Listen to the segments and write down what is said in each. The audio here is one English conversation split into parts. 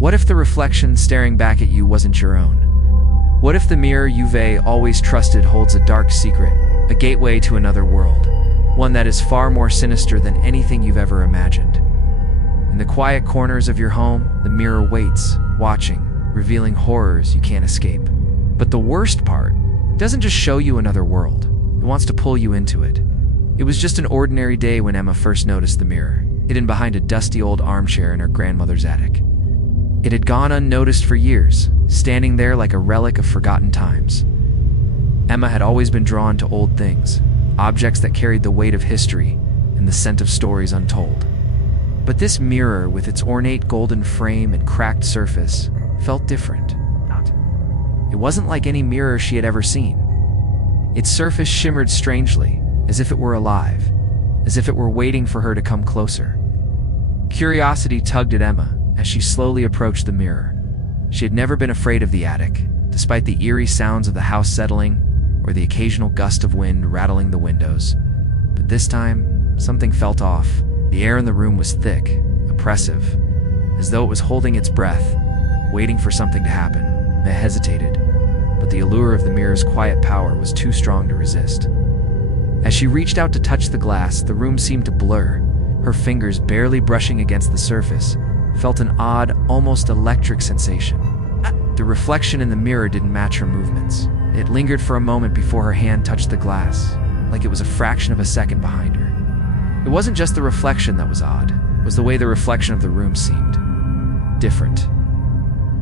What if the reflection staring back at you wasn't your own? What if the mirror you've always trusted holds a dark secret, a gateway to another world, one that is far more sinister than anything you've ever imagined? In the quiet corners of your home, the mirror waits, watching, revealing horrors you can't escape. But the worst part doesn't just show you another world, it wants to pull you into it. It was just an ordinary day when Emma first noticed the mirror, hidden behind a dusty old armchair in her grandmother's attic. It had gone unnoticed for years, standing there like a relic of forgotten times. Emma had always been drawn to old things, objects that carried the weight of history and the scent of stories untold. But this mirror, with its ornate golden frame and cracked surface, felt different. It wasn't like any mirror she had ever seen. Its surface shimmered strangely, as if it were alive, as if it were waiting for her to come closer. Curiosity tugged at Emma as she slowly approached the mirror. She had never been afraid of the attic, despite the eerie sounds of the house settling or the occasional gust of wind rattling the windows. But this time, something felt off. The air in the room was thick, oppressive, as though it was holding its breath, waiting for something to happen. Emma hesitated, but the allure of the mirror's quiet power was too strong to resist. As she reached out to touch the glass, the room seemed to blur. Her fingers, barely brushing against the surface, felt an odd, almost electric sensation. The reflection in the mirror didn't match her movements. It lingered for a moment before her hand touched the glass, like it was a fraction of a second behind her. It wasn't just the reflection that was odd, it was the way the reflection of the room seemed different.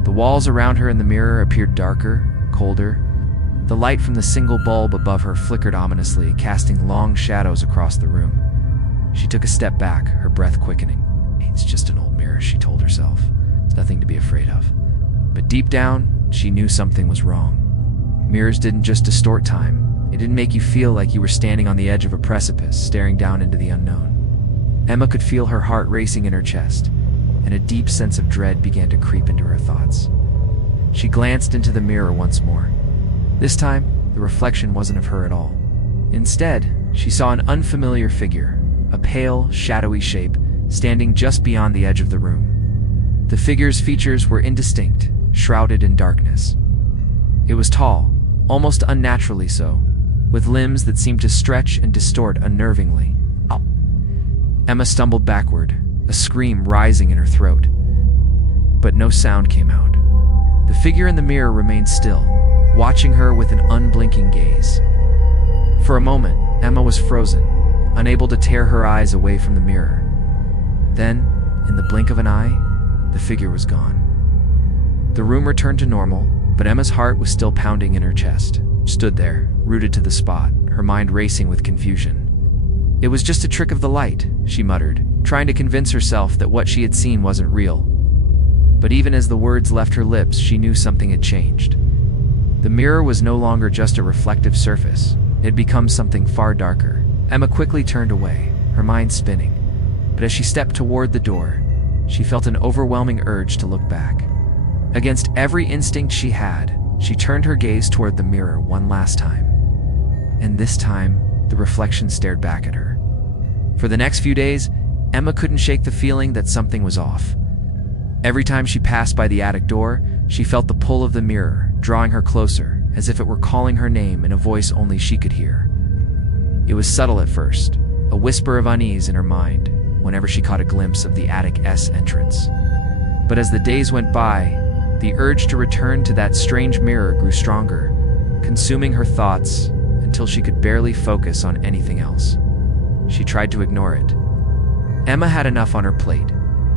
The walls around her in the mirror appeared darker, colder. The light from the single bulb above her flickered ominously, casting long shadows across the room. She took a step back, her breath quickening. It's just an old mirror, she told herself. It's nothing to be afraid of. But deep down, she knew something was wrong. Mirrors didn't just distort time. It didn't make you feel like you were standing on the edge of a precipice, staring down into the unknown. Emma could feel her heart racing in her chest, and a deep sense of dread began to creep into her thoughts. She glanced into the mirror once more. This time, the reflection wasn't of her at all. Instead, she saw an unfamiliar figure, a pale, shadowy shape, standing just beyond the edge of the room. The figure's features were indistinct, shrouded in darkness. It was tall, almost unnaturally so, with limbs that seemed to stretch and distort unnervingly. Emma stumbled backward, a scream rising in her throat. But no sound came out. The figure in the mirror remained still, watching her with an unblinking gaze. For a moment, Emma was frozen, unable to tear her eyes away from the mirror. Then, in the blink of an eye, the figure was gone. The room returned to normal, but Emma's heart was still pounding in her chest. Stood there, rooted to the spot, her mind racing with confusion. It was just a trick of the light, she muttered, trying to convince herself that what she had seen wasn't real. But even as the words left her lips, she knew something had changed. The mirror was no longer just a reflective surface. It had become something far darker. Emma quickly turned away, her mind spinning. But as she stepped toward the door, she felt an overwhelming urge to look back. Against every instinct she had, she turned her gaze toward the mirror one last time. And this time, the reflection stared back at her. For the next few days, Emma couldn't shake the feeling that something was off. Every time she passed by the attic door, she felt the pull of the mirror, drawing her closer, as if it were calling her name in a voice only she could hear. It was subtle at first, a whisper of unease in her mind, whenever she caught a glimpse of the attic's entrance. But as the days went by, the urge to return to that strange mirror grew stronger, consuming her thoughts until she could barely focus on anything else. She tried to ignore it. Emma had enough on her plate,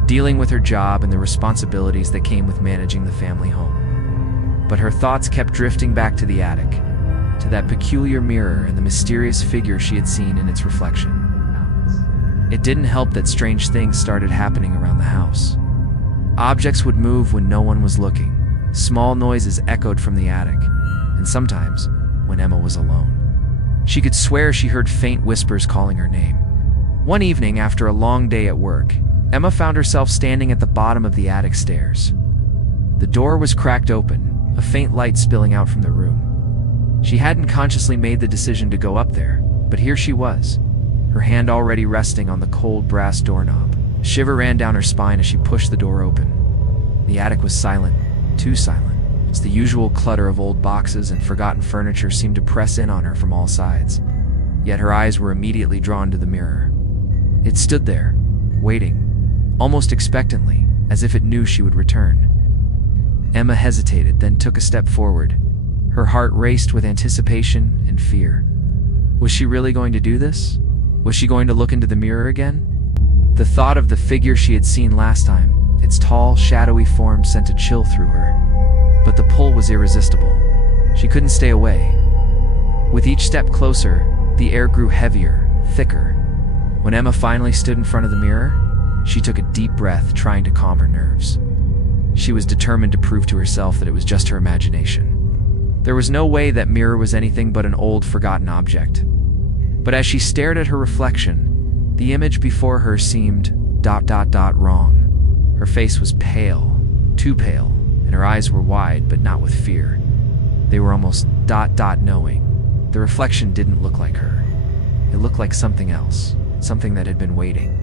dealing with her job and the responsibilities that came with managing the family home. But her thoughts kept drifting back to the attic, to that peculiar mirror and the mysterious figure she had seen in its reflection. It didn't help that strange things started happening around the house. Objects would move when no one was looking. Small noises echoed from the attic, and sometimes, when Emma was alone, she could swear she heard faint whispers calling her name. One evening, after a long day at work, Emma found herself standing at the bottom of the attic stairs. The door was cracked open, a faint light spilling out from the room. She hadn't consciously made the decision to go up there, but here she was, her hand already resting on the cold brass doorknob. A shiver ran down her spine as she pushed the door open. The attic was silent, too silent. As the usual clutter of old boxes and forgotten furniture seemed to press in on her from all sides. Yet her eyes were immediately drawn to the mirror. It stood there, waiting, almost expectantly, as if it knew she would return. Emma hesitated, then took a step forward. Her heart raced with anticipation and fear. Was she really going to do this? Was she going to look into the mirror again? The thought of the figure she had seen last time, its tall, shadowy form, sent a chill through her. But the pull was irresistible. She couldn't stay away. With each step closer, the air grew heavier, thicker. When Emma finally stood in front of the mirror, she took a deep breath, trying to calm her nerves. She was determined to prove to herself that it was just her imagination. There was no way that mirror was anything but an old, forgotten object. But as she stared at her reflection, the image before her seemed ... wrong. Her face was pale, too pale, and her eyes were wide, but not with fear. They were almost ... knowing. The reflection didn't look like her. It looked like something else, something that had been waiting.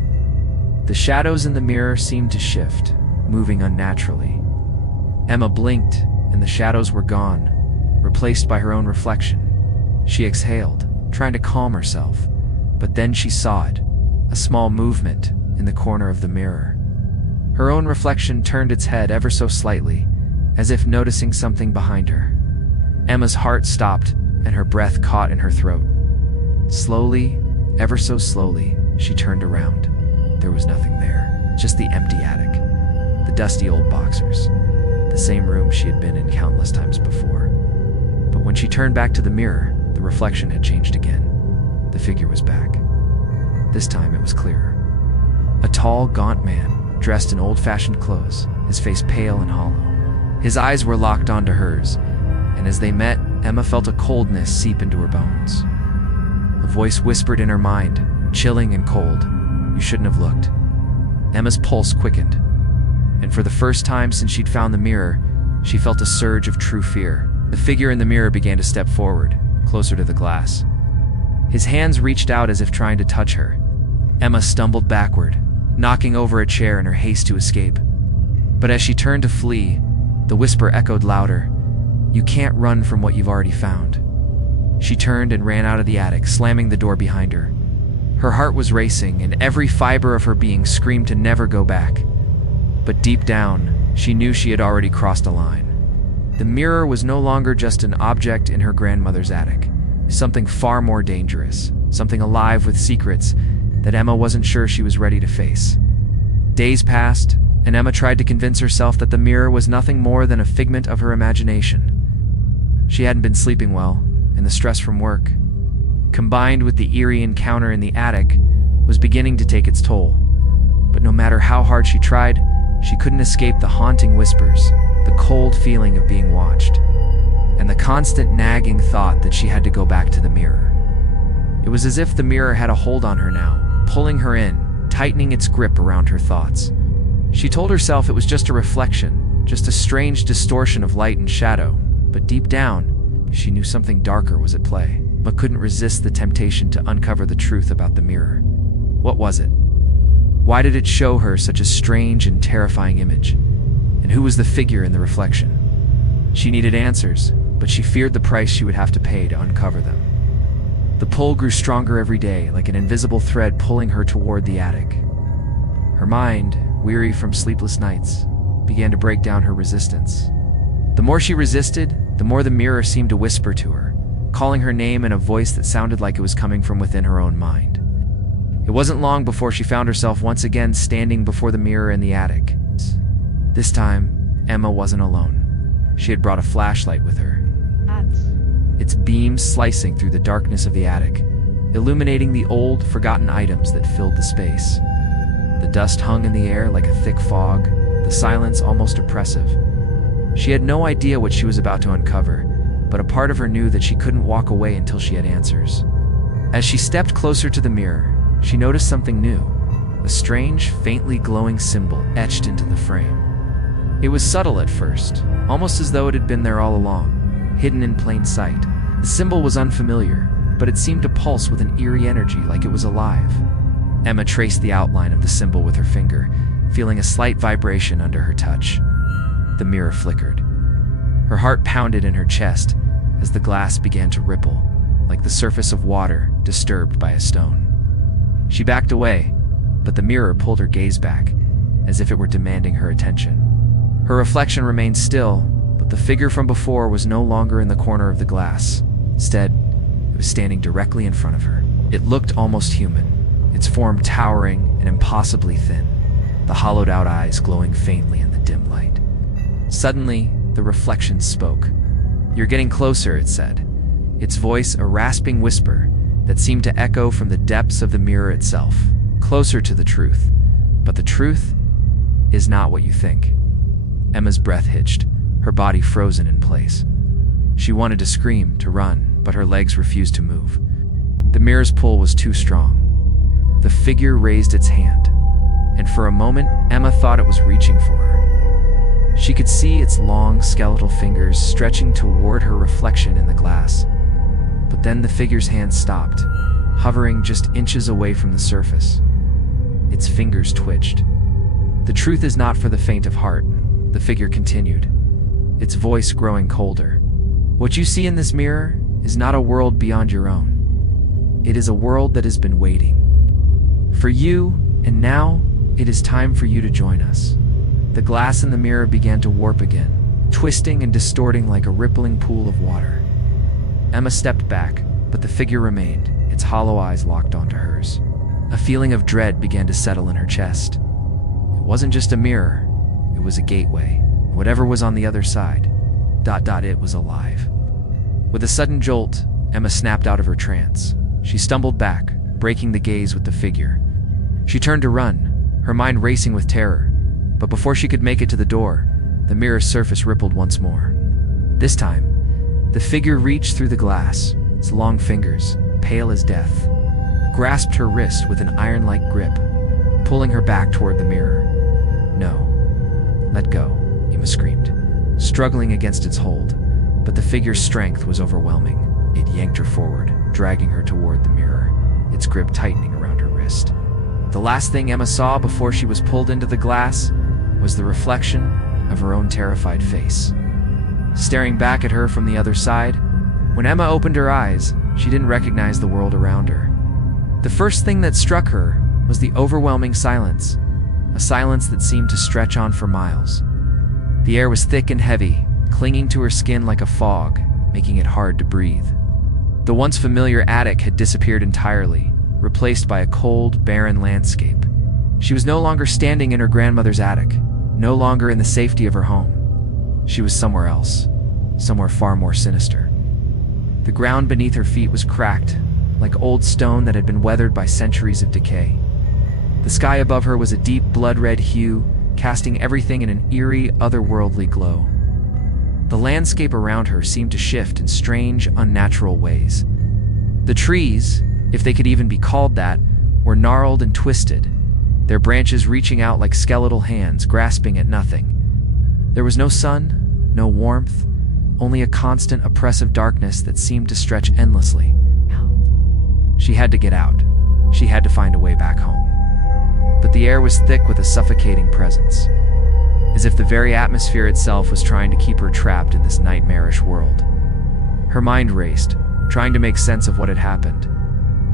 The shadows in the mirror seemed to shift, moving unnaturally. Emma blinked, and the shadows were gone, replaced by her own reflection. She exhaled, trying to calm herself, but then she saw it, a small movement in the corner of the mirror. Her own reflection turned its head ever so slightly, as if noticing something behind her. Emma's heart stopped, and her breath caught in her throat. Slowly, ever so slowly, she turned around. There was nothing there, just the empty attic, the dusty old boxers, the same room she had been in countless times before. But when she turned back to the mirror, the reflection had changed again. The figure was back. This time it was clearer. A tall, gaunt man, dressed in old-fashioned clothes, his face pale and hollow. His eyes were locked onto hers, and as they met, Emma felt a coldness seep into her bones. A voice whispered in her mind, chilling and cold, "You shouldn't have looked." Emma's pulse quickened, and for the first time since she'd found the mirror, she felt a surge of true fear. The figure in the mirror began to step forward, closer to the glass. His hands reached out as if trying to touch her. Emma stumbled backward, knocking over a chair in her haste to escape. But as she turned to flee, the whisper echoed louder, "You can't run from what you've already found." She turned and ran out of the attic, slamming the door behind her. Her heart was racing, and every fiber of her being screamed to never go back. But deep down, she knew she had already crossed a line. The mirror was no longer just an object in her grandmother's attic. Something far more dangerous, something alive with secrets that Emma wasn't sure she was ready to face. Days passed, and Emma tried to convince herself that the mirror was nothing more than a figment of her imagination. She hadn't been sleeping well, and the stress from work, combined with the eerie encounter in the attic, was beginning to take its toll. But no matter how hard she tried, she couldn't escape the haunting whispers, the cold feeling of being watched, and the constant nagging thought that she had to go back to the mirror. It was as if the mirror had a hold on her now, pulling her in, tightening its grip around her thoughts. She told herself it was just a reflection, just a strange distortion of light and shadow, but deep down, she knew something darker was at play, but couldn't resist the temptation to uncover the truth about the mirror. What was it? Why did it show her such a strange and terrifying image? And who was the figure in the reflection? She needed answers, but she feared the price she would have to pay to uncover them. The pull grew stronger every day, like an invisible thread pulling her toward the attic. Her mind, weary from sleepless nights, began to break down her resistance. The more she resisted, the more the mirror seemed to whisper to her, calling her name in a voice that sounded like it was coming from within her own mind. It wasn't long before she found herself once again standing before the mirror in the attic. This time, Emma wasn't alone. She had brought a flashlight with her, its beams slicing through the darkness of the attic, illuminating the old, forgotten items that filled the space. The dust hung in the air like a thick fog, the silence almost oppressive. She had no idea what she was about to uncover, but a part of her knew that she couldn't walk away until she had answers. As she stepped closer to the mirror, she noticed something new, a strange, faintly glowing symbol etched into the frame. It was subtle at first, almost as though it had been there all along, hidden in plain sight. The symbol was unfamiliar, but it seemed to pulse with an eerie energy like it was alive. Emma traced the outline of the symbol with her finger, feeling a slight vibration under her touch. The mirror flickered. Her heart pounded in her chest as the glass began to ripple, like the surface of water disturbed by a stone. She backed away, but the mirror pulled her gaze back, as if it were demanding her attention. Her reflection remained still, but the figure from before was no longer in the corner of the glass. Instead, it was standing directly in front of her. It looked almost human, its form towering and impossibly thin, the hollowed-out eyes glowing faintly in the dim light. Suddenly, the reflection spoke. "You're getting closer," it said, its voice a rasping whisper that seemed to echo from the depths of the mirror itself. "Closer to the truth. But the truth is not what you think." Emma's breath hitched, her body frozen in place. She wanted to scream, to run, but her legs refused to move. The mirror's pull was too strong. The figure raised its hand, and for a moment, Emma thought it was reaching for her. She could see its long, skeletal fingers stretching toward her reflection in the glass. But then the figure's hand stopped, hovering just inches away from the surface. Its fingers twitched. "The truth is not for the faint of heart," the figure continued, its voice growing colder. "What you see in this mirror is not a world beyond your own. It is a world that has been waiting for you, and now it is time for you to join us." The glass in the mirror began to warp again, twisting and distorting like a rippling pool of water. Emma stepped back, but the figure remained, its hollow eyes locked onto hers. A feeling of dread began to settle in her chest. It wasn't just a mirror, it was a gateway. Whatever was on the other side, it was alive. With a sudden jolt, Emma snapped out of her trance. She stumbled back, breaking the gaze with the figure. She turned to run, her mind racing with terror, but before she could make it to the door, the mirror's surface rippled once more. This time, the figure reached through the glass, its long fingers, pale as death, grasped her wrist with an iron-like grip, pulling her back toward the mirror. "No. Let go," Emma screamed, struggling against its hold, but the figure's strength was overwhelming. It yanked her forward, dragging her toward the mirror, its grip tightening around her wrist. The last thing Emma saw before she was pulled into the glass was the reflection of her own terrified face, staring back at her from the other side. When Emma opened her eyes, she didn't recognize the world around her. The first thing that struck her was the overwhelming silence, a silence that seemed to stretch on for miles. The air was thick and heavy, clinging to her skin like a fog, making it hard to breathe. The once familiar attic had disappeared entirely, replaced by a cold, barren landscape. She was no longer standing in her grandmother's attic, no longer in the safety of her home. She was somewhere else, somewhere far more sinister. The ground beneath her feet was cracked, like old stone that had been weathered by centuries of decay. The sky above her was a deep blood-red hue, casting everything in an eerie, otherworldly glow. The landscape around her seemed to shift in strange, unnatural ways. The trees, if they could even be called that, were gnarled and twisted, their branches reaching out like skeletal hands grasping at nothing. There was no sun, no warmth, only a constant, oppressive darkness that seemed to stretch endlessly. She had to get out. She had to find a way back home. But the air was thick with a suffocating presence, as if the very atmosphere itself was trying to keep her trapped in this nightmarish world. Her mind raced, trying to make sense of what had happened.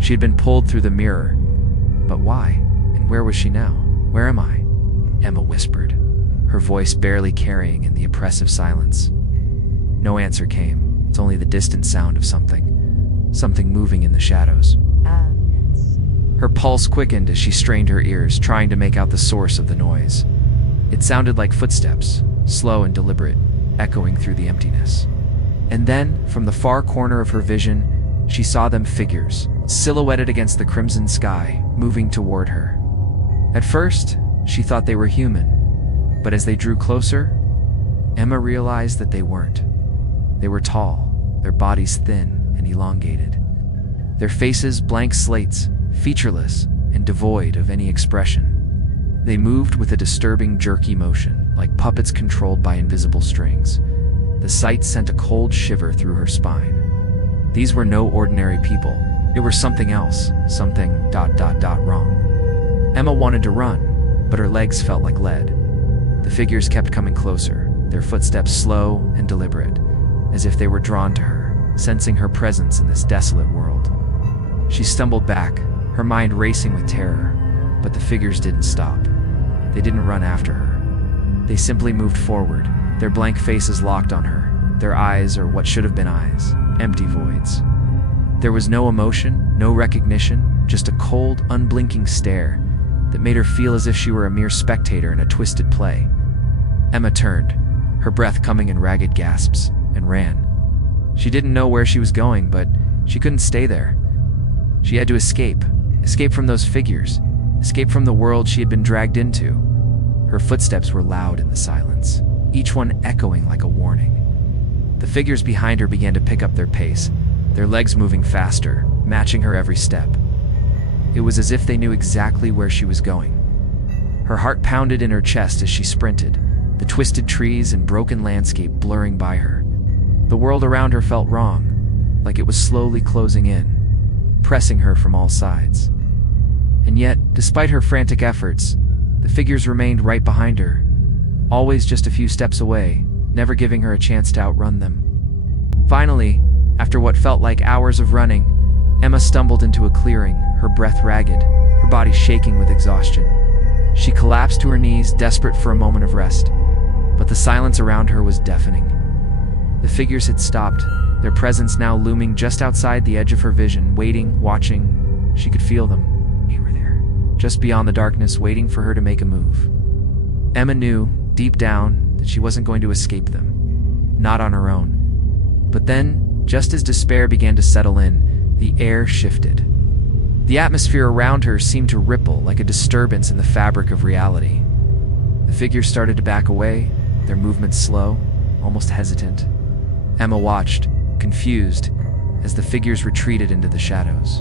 She had been pulled through the mirror. But why? And where was she now? "Where am I?" Emma whispered, her voice barely carrying in the oppressive silence. No answer came. It's only the distant sound of something moving in the shadows. Her pulse quickened as she strained her ears, trying to make out the source of the noise. It sounded like footsteps, slow and deliberate, echoing through the emptiness. And then, from the far corner of her vision, she saw them figures, silhouetted against the crimson sky, moving toward her. At first, she thought they were human, but as they drew closer, Emma realized that they weren't. They were tall, their bodies thin and elongated, their faces blank slates, featureless and devoid of any expression. They moved with a disturbing, jerky motion, like puppets controlled by invisible strings. The sight sent a cold shiver through her spine. These were no ordinary people. They were something else, something wrong. Emma wanted to run, but her legs felt like lead. The figures kept coming closer, their footsteps slow and deliberate, as if they were drawn to her, sensing her presence in this desolate world. She stumbled back, her mind racing with terror, but the figures didn't stop. They didn't run after her. They simply moved forward, their blank faces locked on her, their eyes, or what should have been eyes, empty voids. There was no emotion, no recognition, just a cold, unblinking stare that made her feel as if she were a mere spectator in a twisted play. Emma turned, her breath coming in ragged gasps, and ran. She didn't know where she was going, but she couldn't stay there. She had to escape from those figures, escape from the world she had been dragged into. Her footsteps were loud in the silence, each one echoing like a warning. The figures behind her began to pick up their pace, their legs moving faster, matching her every step. It was as if they knew exactly where she was going. Her heart pounded in her chest as she sprinted, the twisted trees and broken landscape blurring by her. The world around her felt wrong, like it was slowly closing in, pressing her from all sides. And yet, despite her frantic efforts, the figures remained right behind her, always just a few steps away, never giving her a chance to outrun them. Finally, after what felt like hours of running, Emma stumbled into a clearing, her breath ragged, her body shaking with exhaustion. She collapsed to her knees, desperate for a moment of rest, but the silence around her was deafening. The figures had stopped, their presence now looming just outside the edge of her vision, waiting, watching. She could feel them. They were there, just beyond the darkness, waiting for her to make a move. Emma knew, deep down, that she wasn't going to escape them. Not on her own. But then, just as despair began to settle in, the air shifted. The atmosphere around her seemed to ripple like a disturbance in the fabric of reality. The figures started to back away, their movements slow, almost hesitant. Emma watched, confused, as the figures retreated into the shadows.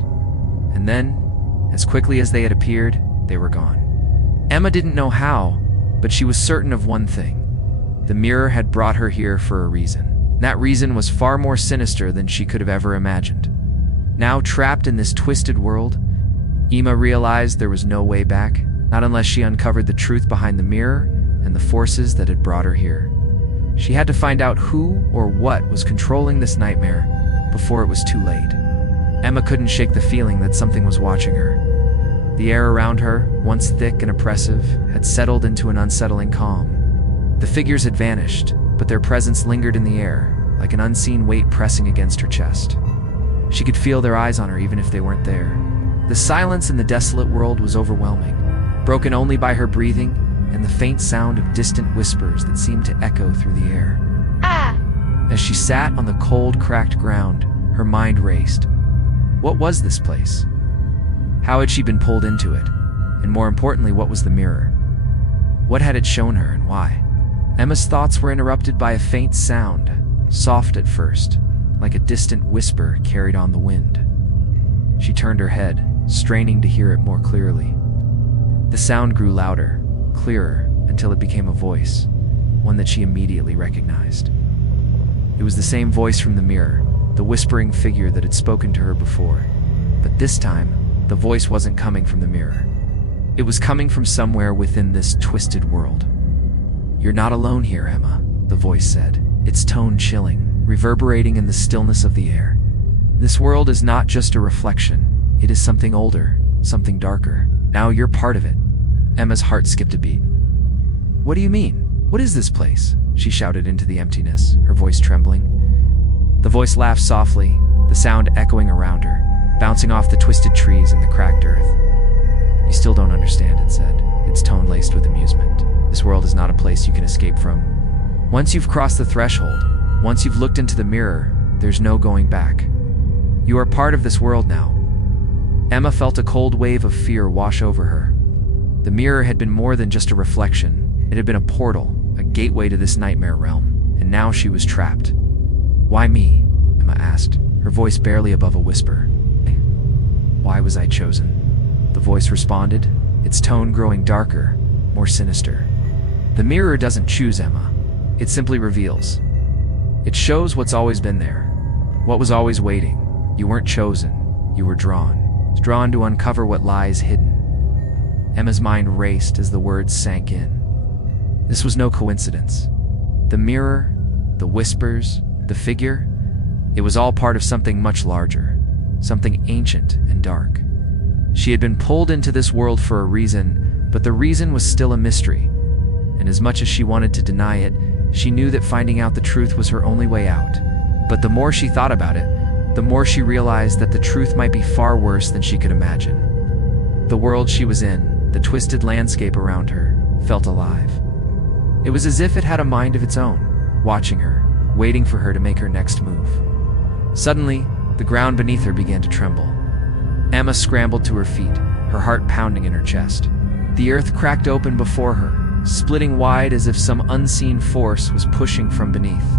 And then, as quickly as they had appeared, they were gone. Emma didn't know how, but she was certain of one thing. The mirror had brought her here for a reason. That reason was far more sinister than she could have ever imagined. Now trapped in this twisted world, Emma realized there was no way back, not unless she uncovered the truth behind the mirror and the forces that had brought her here. She had to find out who or what was controlling this nightmare before it was too late. Emma couldn't shake the feeling that something was watching her. The air around her, once thick and oppressive, had settled into an unsettling calm. The figures had vanished, but their presence lingered in the air, like an unseen weight pressing against her chest. She could feel their eyes on her even if they weren't there. The silence in the desolate world was overwhelming, broken only by her breathing and the faint sound of distant whispers that seemed to echo through the air. As she sat on the cold, cracked ground, her mind raced. What was this place? How had she been pulled into it? And more importantly, what was the mirror? What had it shown her and why? Emma's thoughts were interrupted by a faint sound, soft at first, like a distant whisper carried on the wind. She turned her head, straining to hear it more clearly. The sound grew louder, clearer, until it became a voice, one that she immediately recognized. It was the same voice from the mirror, the whispering figure that had spoken to her before. But this time, the voice wasn't coming from the mirror. It was coming from somewhere within this twisted world. "You're not alone here, Emma," the voice said, its tone chilling, reverberating in the stillness of the air. "This world is not just a reflection. It is something older, something darker. Now you're part of it." Emma's heart skipped a beat. "What do you mean? What is this place?" she shouted into the emptiness, her voice trembling. The voice laughed softly, the sound echoing around her, bouncing off the twisted trees and the cracked earth. "You still don't understand," it said, its tone laced with amusement. "This world is not a place you can escape from. Once you've crossed the threshold, once you've looked into the mirror, there's no going back. You are part of this world now." Emma felt a cold wave of fear wash over her. The mirror had been more than just a reflection. It had been a portal, a gateway to this nightmare realm, and now she was trapped. "Why me?" Emma asked, her voice barely above a whisper. "Why was I chosen?" The voice responded, its tone growing darker, more sinister. "The mirror doesn't choose, Emma. It simply reveals. It shows what's always been there, what was always waiting. You weren't chosen, you were drawn to uncover what lies hidden." Emma's mind raced as the words sank in. This was no coincidence. The mirror, the whispers, the figure, it was all part of something much larger, something ancient and dark. She had been pulled into this world for a reason, but the reason was still a mystery. And as much as she wanted to deny it, she knew that finding out the truth was her only way out. But the more she thought about it, the more she realized that the truth might be far worse than she could imagine. The world she was in, the twisted landscape around her, felt alive. It was as if it had a mind of its own, watching her, waiting for her to make her next move. Suddenly, the ground beneath her began to tremble. Emma scrambled to her feet, her heart pounding in her chest. The earth cracked open before her, splitting wide as if some unseen force was pushing from beneath.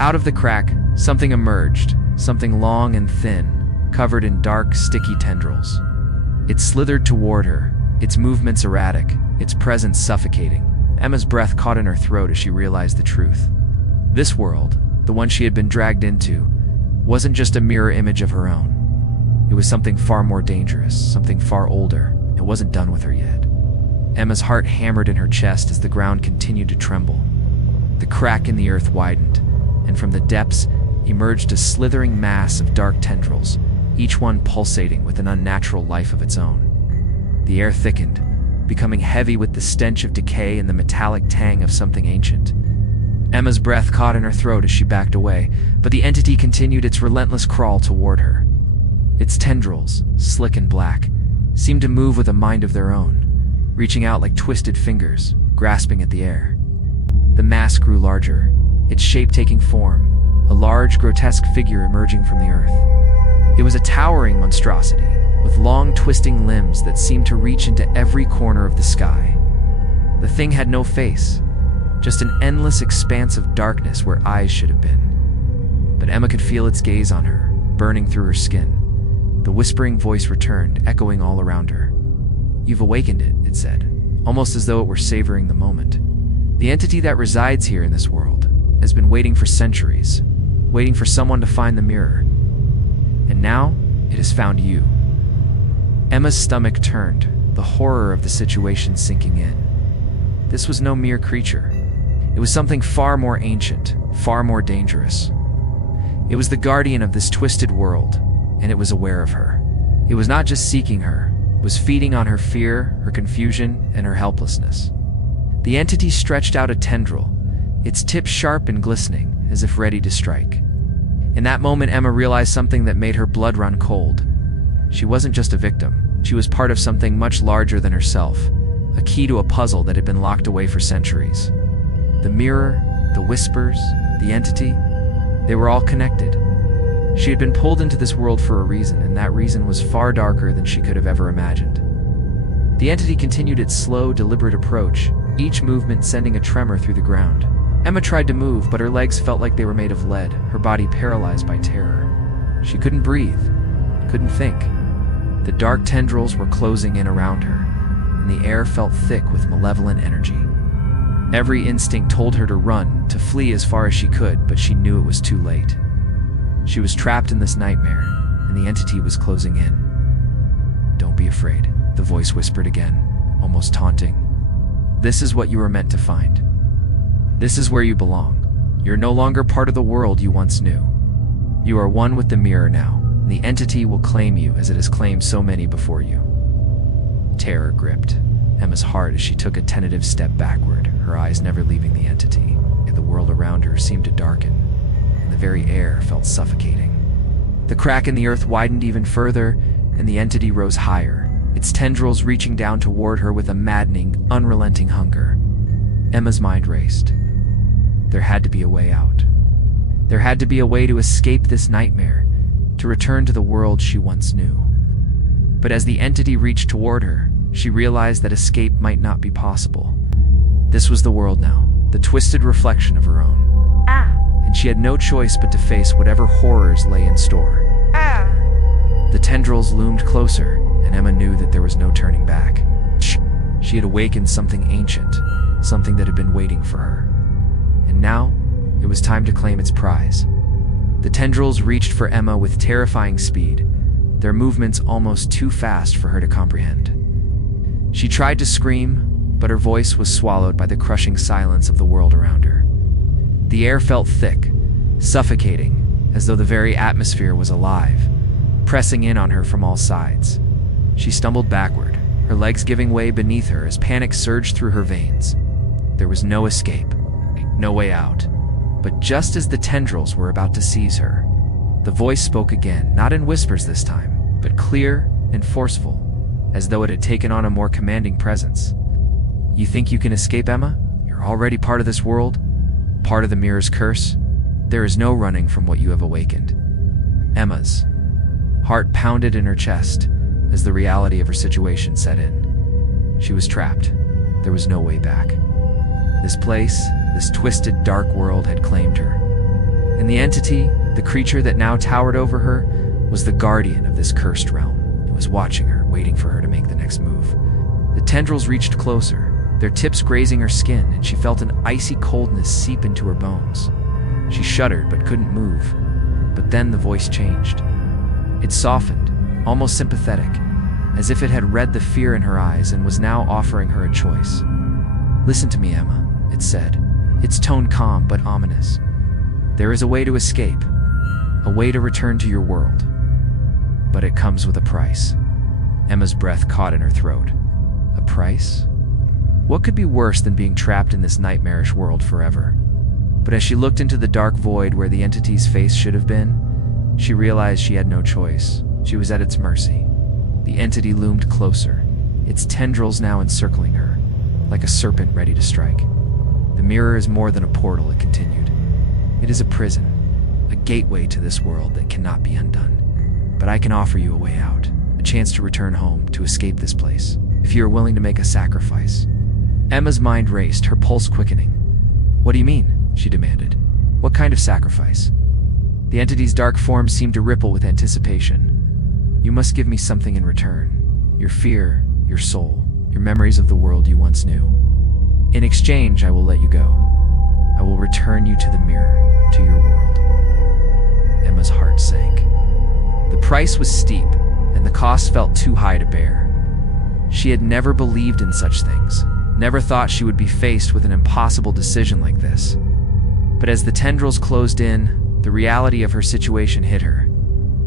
Out of the crack, something emerged, something long and thin, covered in dark, sticky tendrils. It slithered toward her, its movements erratic, its presence suffocating. Emma's breath caught in her throat as she realized the truth. This world, the one she had been dragged into, wasn't just a mirror image of her own. It was something far more dangerous, something far older. It wasn't done with her yet. Emma's heart hammered in her chest as the ground continued to tremble. The crack in the earth widened, and from the depths emerged a slithering mass of dark tendrils, each one pulsating with an unnatural life of its own. The air thickened, becoming heavy with the stench of decay and the metallic tang of something ancient. Emma's breath caught in her throat as she backed away, but the entity continued its relentless crawl toward her. Its tendrils, slick and black, seemed to move with a mind of their own, reaching out like twisted fingers, grasping at the air. The mass grew larger, its shape taking form, a large, grotesque figure emerging from the earth. It was a towering monstrosity, with long, twisting limbs that seemed to reach into every corner of the sky. The thing had no face, just an endless expanse of darkness where eyes should have been. But Emma could feel its gaze on her, burning through her skin. The whispering voice returned, echoing all around her. "You've awakened it," it said, almost as though it were savoring the moment. "The entity that resides here in this world has been waiting for centuries, waiting for someone to find the mirror. And now, it has found you." Emma's stomach turned, the horror of the situation sinking in. This was no mere creature. It was something far more ancient, far more dangerous. It was the guardian of this twisted world, and it was aware of her. It was not just seeking her, it was feeding on her fear, her confusion, and her helplessness. The entity stretched out a tendril, its tip sharp and glistening, as if ready to strike. In that moment, Emma realized something that made her blood run cold. She wasn't just a victim. She was part of something much larger than herself, a key to a puzzle that had been locked away for centuries. The mirror, the whispers, the entity, they were all connected. She had been pulled into this world for a reason, and that reason was far darker than she could have ever imagined. The entity continued its slow, deliberate approach, each movement sending a tremor through the ground. Emma tried to move, but her legs felt like they were made of lead, her body paralyzed by terror. She couldn't breathe, couldn't think. The dark tendrils were closing in around her, and the air felt thick with malevolent energy. Every instinct told her to run, to flee as far as she could, but she knew it was too late. She was trapped in this nightmare, and the entity was closing in. "Don't be afraid," the voice whispered again, almost taunting. "This is what you were meant to find. This is where you belong. You're no longer part of the world you once knew. You are one with the mirror now, and the entity will claim you as it has claimed so many before you." Terror gripped Emma's heart as she took a tentative step backward, her eyes never leaving the entity. The world around her seemed to darken, and the very air felt suffocating. The crack in the earth widened even further, and the entity rose higher, its tendrils reaching down toward her with a maddening, unrelenting hunger. Emma's mind raced. There had to be a way out. There had to be a way to escape this nightmare, to return to the world she once knew. But as the entity reached toward her, she realized that escape might not be possible. This was the world now, the twisted reflection of her own. And she had no choice but to face whatever horrors lay in store. The tendrils loomed closer, and Emma knew that there was no turning back. She had awakened something ancient, something that had been waiting for her. And now, it was time to claim its prize. The tendrils reached for Emma with terrifying speed, their movements almost too fast for her to comprehend. She tried to scream, but her voice was swallowed by the crushing silence of the world around her. The air felt thick, suffocating, as though the very atmosphere was alive, pressing in on her from all sides. She stumbled backward, her legs giving way beneath her as panic surged through her veins. There was no escape, no way out. But just as the tendrils were about to seize her, the voice spoke again, not in whispers this time, but clear and forceful, as though it had taken on a more commanding presence. You think you can escape, Emma? You're already part of this world, part of the mirror's curse. There is no running from what you have awakened. Emma's heart pounded in her chest as the reality of her situation set in. She was trapped. There was no way back. This place, this twisted, dark world had claimed her. And the entity, the creature that now towered over her, was the guardian of this cursed realm. It was watching her, waiting for her to make the next move. The tendrils reached closer, their tips grazing her skin, and she felt an icy coldness seep into her bones. She shuddered but couldn't move. But then the voice changed. It softened, almost sympathetic, as if it had read the fear in her eyes and was now offering her a choice. Listen to me, Emma, it said, its tone calm but ominous. There is a way to escape, a way to return to your world. But it comes with a price. Emma's breath caught in her throat. A price? What could be worse than being trapped in this nightmarish world forever? But as she looked into the dark void where the entity's face should have been, she realized she had no choice. She was at its mercy. The entity loomed closer, its tendrils now encircling her, like a serpent ready to strike. The mirror is more than a portal, it continued. It is a prison, a gateway to this world that cannot be undone. But I can offer you a way out, a chance to return home, to escape this place, if you are willing to make a sacrifice. Emma's mind raced, her pulse quickening. What do you mean? She demanded. What kind of sacrifice? The entity's dark form seemed to ripple with anticipation. You must give me something in return. Your fear, your soul, your memories of the world you once knew. In exchange, I will let you go. I will return you to the mirror, to your world. Emma's heart sank. The price was steep, and the cost felt too high to bear. She had never believed in such things, never thought she would be faced with an impossible decision like this. But as the tendrils closed in, the reality of her situation hit her.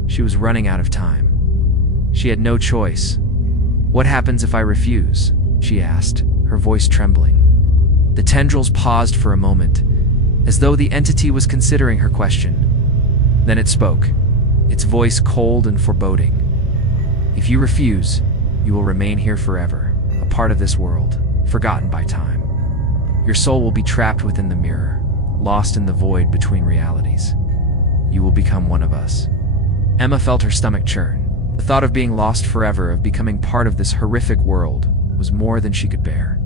She was running out of time. She had no choice. What happens if I refuse? She asked, her voice trembling. The tendrils paused for a moment, as though the entity was considering her question. Then it spoke, its voice cold and foreboding. If you refuse, you will remain here forever, a part of this world, forgotten by time. Your soul will be trapped within the mirror, lost in the void between realities. You will become one of us. Emma felt her stomach churn. The thought of being lost forever, of becoming part of this horrific world, was more than she could bear.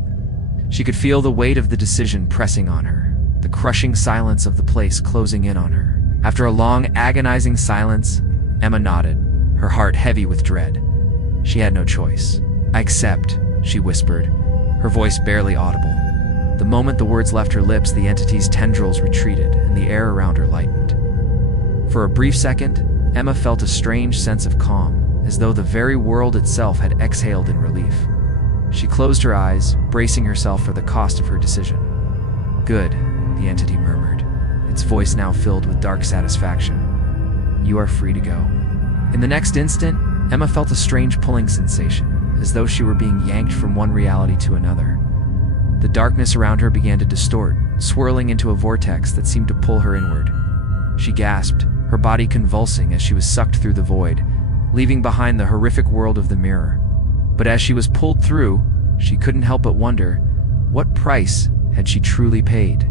She could feel the weight of the decision pressing on her, the crushing silence of the place closing in on her. After a long, agonizing silence, Emma nodded, her heart heavy with dread. She had no choice. I accept, she whispered, her voice barely audible. The moment the words left her lips, the entity's tendrils retreated and the air around her lightened. For a brief second, Emma felt a strange sense of calm, as though the very world itself had exhaled in relief. She closed her eyes, bracing herself for the cost of her decision. Good, the entity murmured, its voice now filled with dark satisfaction. You are free to go. In the next instant, Emma felt a strange pulling sensation, as though she were being yanked from one reality to another. The darkness around her began to distort, swirling into a vortex that seemed to pull her inward. She gasped, her body convulsing as she was sucked through the void, leaving behind the horrific world of the mirror. But as she was pulled through, she couldn't help but wonder, what price had she truly paid?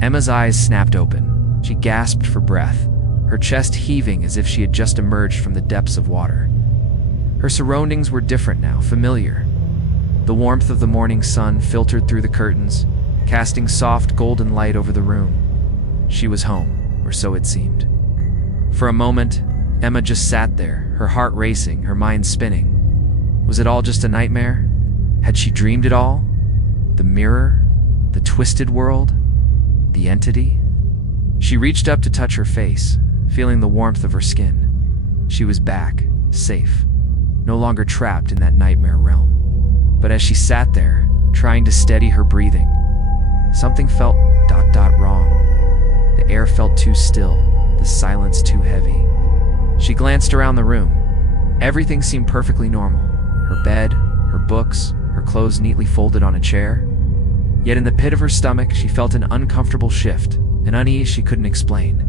Emma's eyes snapped open. She gasped for breath, her chest heaving as if she had just emerged from the depths of water. Her surroundings were different now, familiar. The warmth of the morning sun filtered through the curtains, casting soft golden light over the room. She was home, or so it seemed. For a moment, Emma just sat there, her heart racing, her mind spinning. Was it all just a nightmare? Had she dreamed it all? The mirror? The twisted world? The entity? She reached up to touch her face, feeling the warmth of her skin. She was back, safe, no longer trapped in that nightmare realm. But as she sat there, trying to steady her breathing, something felt wrong. felt too still, the silence too heavy. She glanced around the room. Everything seemed perfectly normal. Her bed, her books, her clothes neatly folded on a chair. Yet in the pit of her stomach, she felt an uncomfortable shift, an unease she couldn't explain.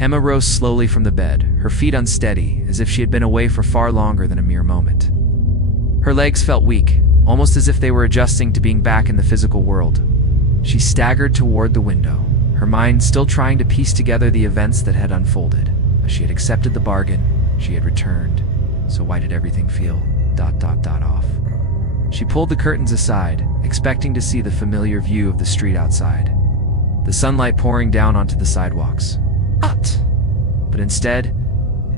Emma rose slowly from the bed, her feet unsteady, as if she had been away for far longer than a mere moment. Her legs felt weak, almost as if they were adjusting to being back in the physical world. She staggered toward the window, her mind still trying to piece together the events that had unfolded. She had accepted the bargain, she had returned, so why did everything feel ... off? She pulled the curtains aside, expecting to see the familiar view of the street outside. The sunlight pouring down onto the sidewalks. But instead,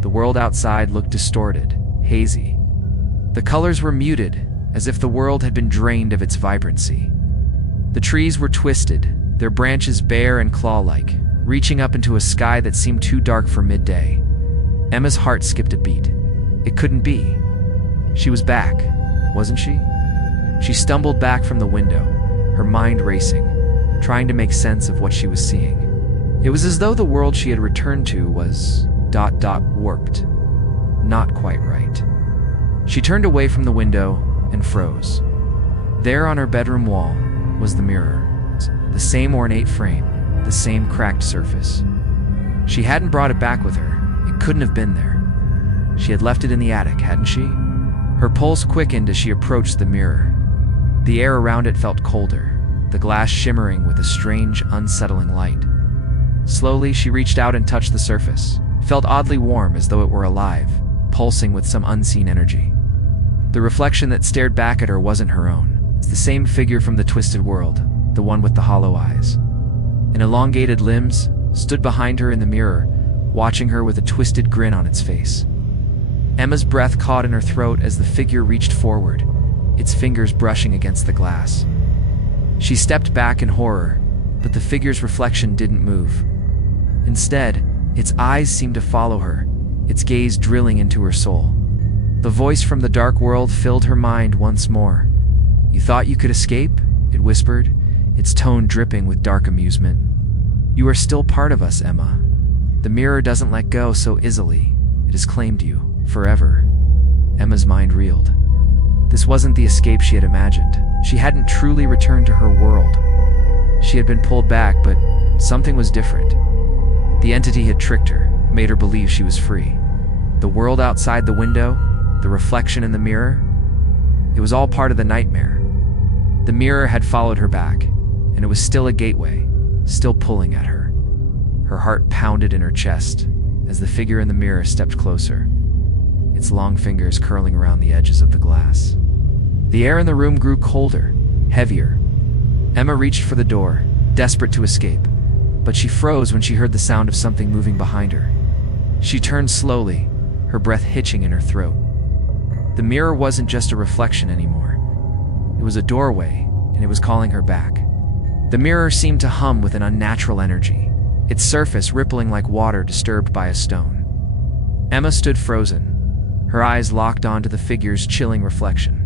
the world outside looked distorted, hazy. The colors were muted, as if the world had been drained of its vibrancy. The trees were twisted, their branches bare and claw-like, reaching up into a sky that seemed too dark for midday. Emma's heart skipped a beat. It couldn't be. She was back, wasn't she? She stumbled back from the window, her mind racing, trying to make sense of what she was seeing. It was as though the world she had returned to was ... warped. Not quite right. She turned away from the window and froze. There on her bedroom wall was the mirror, the same ornate frame, the same cracked surface. She hadn't brought it back with her. It couldn't have been there. She had left it in the attic, hadn't she? Her pulse quickened as she approached the mirror. The air around it felt colder, the glass shimmering with a strange, unsettling light. Slowly, she reached out and touched the surface. It felt oddly warm, as though it were alive, pulsing with some unseen energy. The reflection that stared back at her wasn't her own. It's the same figure from the twisted world, the one with the hollow eyes. And elongated limbs stood behind her in the mirror, watching her with a twisted grin on its face. Emma's breath caught in her throat as the figure reached forward, its fingers brushing against the glass. She stepped back in horror, but the figure's reflection didn't move. Instead, its eyes seemed to follow her, its gaze drilling into her soul. The voice from the dark world filled her mind once more. "You thought you could escape?" it whispered, its tone dripping with dark amusement. "You are still part of us, Emma. The mirror doesn't let go so easily. It has claimed you, forever." Emma's mind reeled. This wasn't the escape she had imagined. She hadn't truly returned to her world. She had been pulled back, but something was different. The entity had tricked her, made her believe she was free. The world outside the window, the reflection in the mirror, it was all part of the nightmare. The mirror had followed her back, and it was still a gateway, still pulling at her. Her heart pounded in her chest as the figure in the mirror stepped closer, its long fingers curling around the edges of the glass. The air in the room grew colder, heavier. Emma reached for the door, desperate to escape, but she froze when she heard the sound of something moving behind her. She turned slowly, her breath hitching in her throat. The mirror wasn't just a reflection anymore. It was a doorway, and it was calling her back. The mirror seemed to hum with an unnatural energy, its surface rippling like water disturbed by a stone. Emma stood frozen, her eyes locked onto the figure's chilling reflection.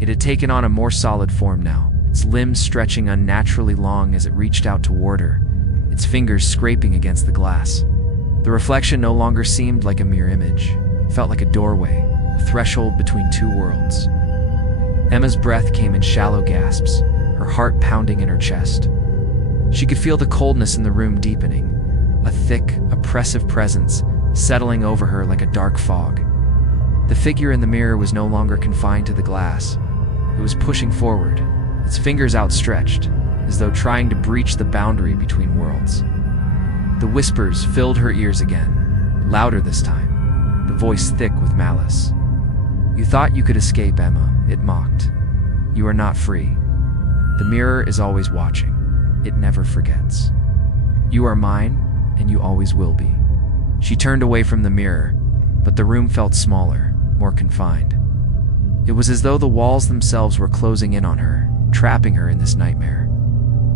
It had taken on a more solid form now, its limbs stretching unnaturally long as it reached out toward her, its fingers scraping against the glass. The reflection no longer seemed like a mere image. It felt like a doorway, a threshold between two worlds. Emma's breath came in shallow gasps, her heart pounding in her chest. She could feel the coldness in the room deepening, a thick, oppressive presence settling over her like a dark fog. The figure in the mirror was no longer confined to the glass. It was pushing forward, its fingers outstretched, as though trying to breach the boundary between worlds. The whispers filled her ears again, louder this time, the voice thick with malice. "You thought you could escape, Emma," it mocked. "You are not free. The mirror is always watching. It never forgets. You are mine, and you always will be." She turned away from the mirror, but the room felt smaller, more confined. It was as though the walls themselves were closing in on her, trapping her in this nightmare.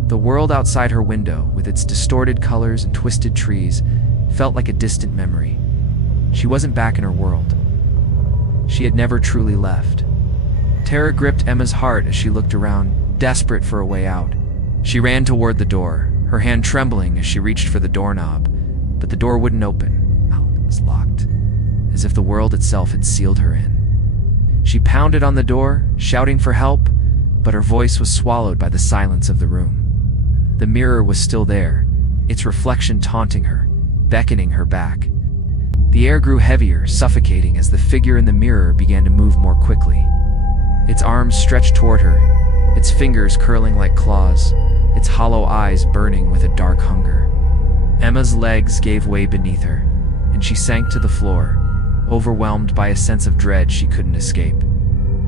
The world outside her window, with its distorted colors and twisted trees, felt like a distant memory. She wasn't back in her world. She had never truly left. Terror gripped Emma's heart as she looked around, desperate for a way out. She ran toward the door, her hand trembling as she reached for the doorknob, but the door wouldn't open. It was locked, as if the world itself had sealed her in. She pounded on the door, shouting for help, but her voice was swallowed by the silence of the room. The mirror was still there, its reflection taunting her, beckoning her back. The air grew heavier, suffocating as the figure in the mirror began to move more quickly. Its arms stretched toward her, its fingers curling like claws, its hollow eyes burning with a dark hunger. Emma's legs gave way beneath her, and she sank to the floor, overwhelmed by a sense of dread she couldn't escape.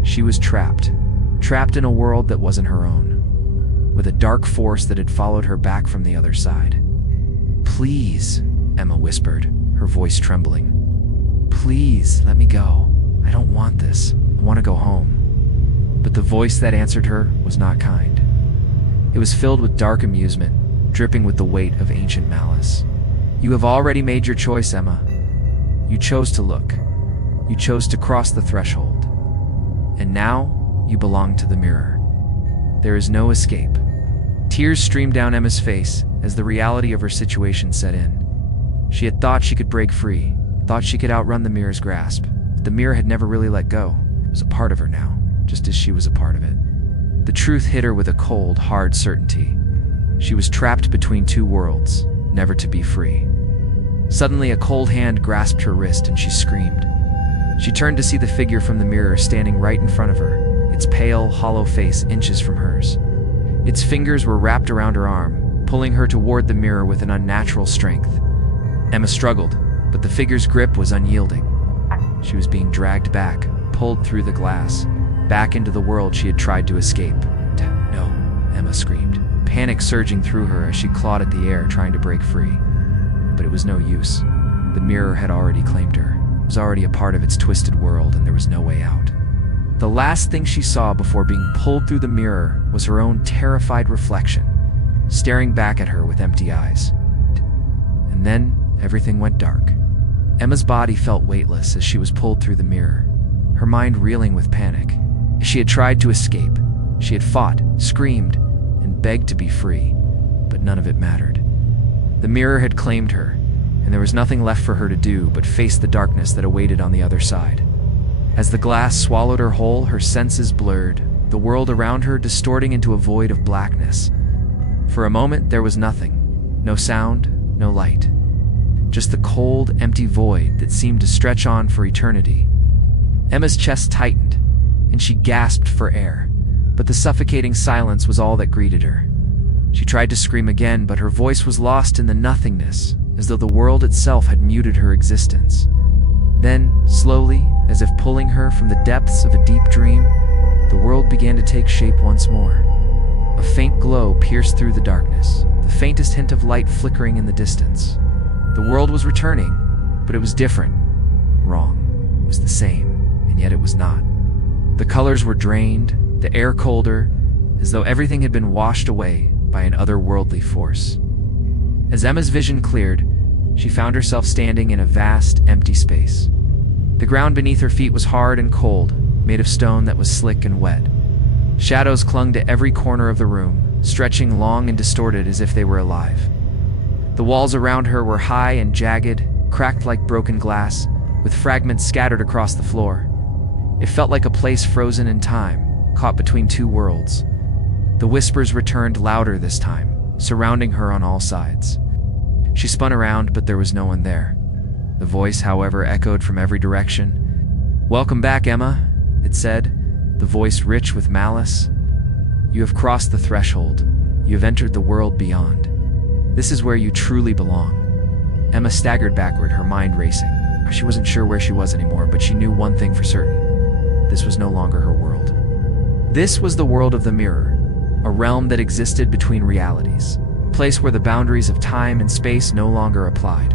She was trapped in a world that wasn't her own, with a dark force that had followed her back from the other side. "Please," Emma whispered, her voice trembling. "Please, let me go. I don't want this. I want to go home." But the voice that answered her was not kind. It was filled with dark amusement, dripping with the weight of ancient malice. "You have already made your choice, Emma. You chose to look. You chose to cross the threshold. And now, you belong to the mirror. There is no escape." Tears streamed down Emma's face as the reality of her situation set in. She had thought she could break free, thought she could outrun the mirror's grasp, but the mirror had never really let go. It was a part of her now, just as she was a part of it. The truth hit her with a cold, hard certainty. She was trapped between two worlds, never to be free. Suddenly, a cold hand grasped her wrist and she screamed. She turned to see the figure from the mirror standing right in front of her, its pale, hollow face inches from hers. Its fingers were wrapped around her arm, pulling her toward the mirror with an unnatural strength. Emma struggled, but the figure's grip was unyielding. She was being dragged back, pulled through the glass, back into the world she had tried to escape. "No," Emma screamed, panic surging through her as she clawed at the air trying to break free. But it was no use. The mirror had already claimed her. It was already a part of its twisted world, and there was no way out. The last thing she saw before being pulled through the mirror was her own terrified reflection, staring back at her with empty eyes. And then, everything went dark. Emma's body felt weightless as she was pulled through the mirror, her mind reeling with panic. She had tried to escape. She had fought, screamed, and begged to be free, but none of it mattered. The mirror had claimed her, and there was nothing left for her to do but face the darkness that awaited on the other side. As the glass swallowed her whole, her senses blurred, the world around her distorting into a void of blackness. For a moment, there was nothing. No sound, no light. Just the cold, empty void that seemed to stretch on for eternity. Emma's chest tightened, and she gasped for air, but the suffocating silence was all that greeted her. She tried to scream again, but her voice was lost in the nothingness, as though the world itself had muted her existence. Then, slowly, as if pulling her from the depths of a deep dream, the world began to take shape once more. A faint glow pierced through the darkness, the faintest hint of light flickering in the distance. The world was returning, but it was different. Wrong. It was the same, and yet it was not. The colors were drained, the air colder, as though everything had been washed away by an otherworldly force. As Emma's vision cleared, she found herself standing in a vast, empty space. The ground beneath her feet was hard and cold, made of stone that was slick and wet. Shadows clung to every corner of the room, stretching long and distorted as if they were alive. The walls around her were high and jagged, cracked like broken glass, with fragments scattered across the floor. It felt like a place frozen in time, caught between two worlds. The whispers returned louder this time, surrounding her on all sides. She spun around, but there was no one there. The voice, however, echoed from every direction. "Welcome back, Emma," it said, the voice rich with malice. "You have crossed the threshold. You have entered the world beyond. This is where you truly belong." Emma staggered backward, her mind racing. She wasn't sure where she was anymore, but she knew one thing for certain. This was no longer her world. This was the world of the mirror, a realm that existed between realities, a place where the boundaries of time and space no longer applied.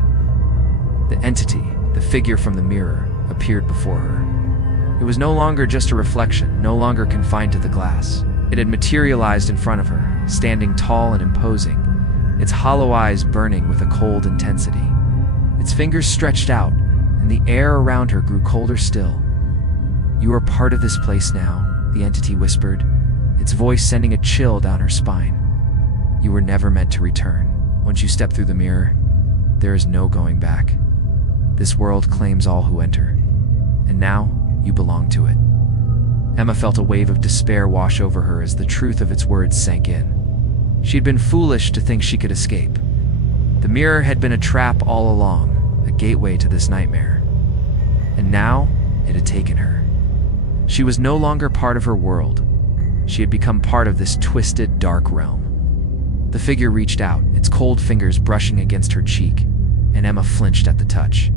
The entity, the figure from the mirror, appeared before her. It was no longer just a reflection, no longer confined to the glass. It had materialized in front of her, standing tall and imposing, its hollow eyes burning with a cold intensity. Its fingers stretched out, and the air around her grew colder still. "You are part of this place now," the entity whispered, its voice sending a chill down her spine. You were never meant to return. Once you step through the mirror, there is no going back. This world claims all who enter, and now you belong to it. Emma felt a wave of despair wash over her as the truth of its words sank in. She had been foolish to think she could escape. The mirror had been a trap all along, a gateway to this nightmare. And now it had taken her. She was no longer part of her world. She had become part of this twisted, dark realm. The figure reached out, its cold fingers brushing against her cheek, and Emma flinched at the touch.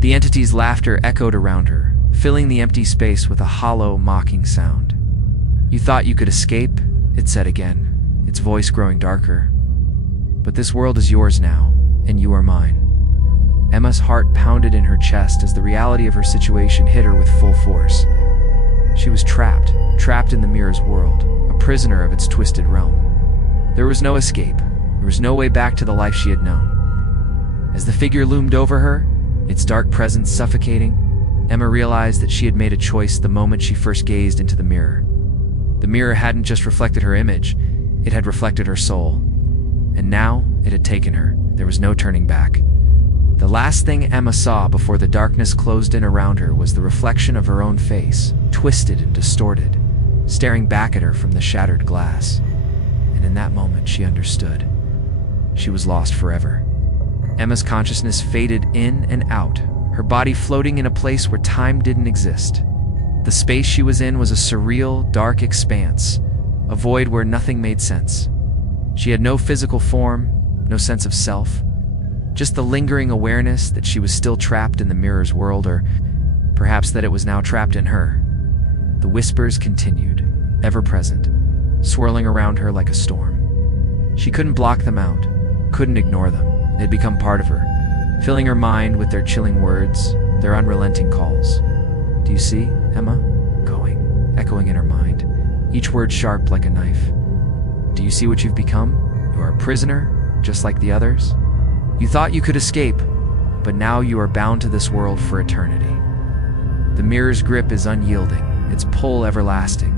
The entity's laughter echoed around her, filling the empty space with a hollow, mocking sound. "You thought you could escape?" it said again, its voice growing darker. "But this world is yours now, and you are mine." Emma's heart pounded in her chest as the reality of her situation hit her with full force. She was trapped in the mirror's world, a prisoner of its twisted realm. There was no escape. There was no way back to the life she had known. As the figure loomed over her, its dark presence suffocating, Emma realized that she had made a choice the moment she first gazed into the mirror. The mirror hadn't just reflected her image, it had reflected her soul. And now it had taken her. There was no turning back. The last thing Emma saw before the darkness closed in around her was the reflection of her own face, twisted and distorted, staring back at her from the shattered glass. And in that moment, she understood. She was lost forever. Emma's consciousness faded in and out, her body floating in a place where time didn't exist. The space she was in was a surreal, dark expanse, a void where nothing made sense. She had no physical form, no sense of self, just the lingering awareness that she was still trapped in the mirror's world, or perhaps that it was now trapped in her. The whispers continued, ever present, swirling around her like a storm. She couldn't block them out, couldn't ignore them. They had become part of her, filling her mind with their chilling words, their unrelenting calls. "Do you see, Emma?" echoing in her mind, each word sharp like a knife. "Do you see what you've become? You are a prisoner, just like the others. You thought you could escape, but now you are bound to this world for eternity." The mirror's grip is unyielding, its pull everlasting.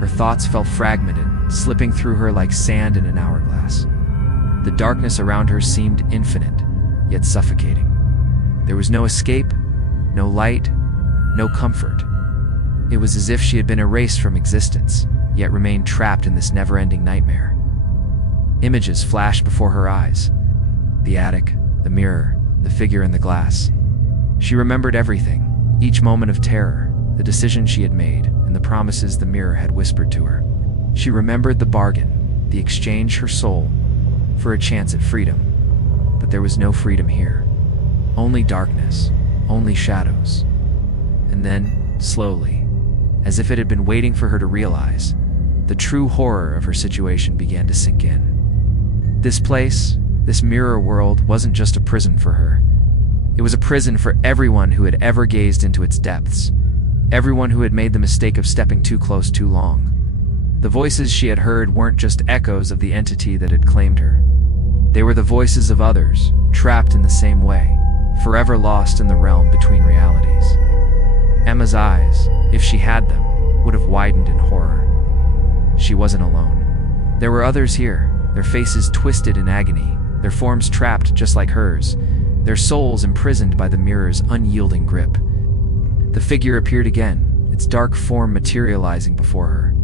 Her thoughts felt fragmented, slipping through her like sand in an hourglass. The darkness around her seemed infinite, yet suffocating. There was no escape, no light, no comfort. It was as if she had been erased from existence, yet remained trapped in this never-ending nightmare. Images flashed before her eyes. The attic, the mirror, the figure in the glass. She remembered everything, each moment of terror, the decision she had made, and the promises the mirror had whispered to her. She remembered the bargain, the exchange her soul for a chance at freedom. But there was no freedom here. Only darkness, only shadows. And then, slowly, as if it had been waiting for her to realize, the true horror of her situation began to sink in. This place, this mirror world, wasn't just a prison for her. It was a prison for everyone who had ever gazed into its depths, everyone who had made the mistake of stepping too close too long. The voices she had heard weren't just echoes of the entity that had claimed her. They were the voices of others, trapped in the same way, forever lost in the realm between realities. Emma's eyes, if she had them, would have widened in horror. She wasn't alone. There were others here, their faces twisted in agony, their forms trapped just like hers, their souls imprisoned by the mirror's unyielding grip. The figure appeared again, its dark form materializing before her.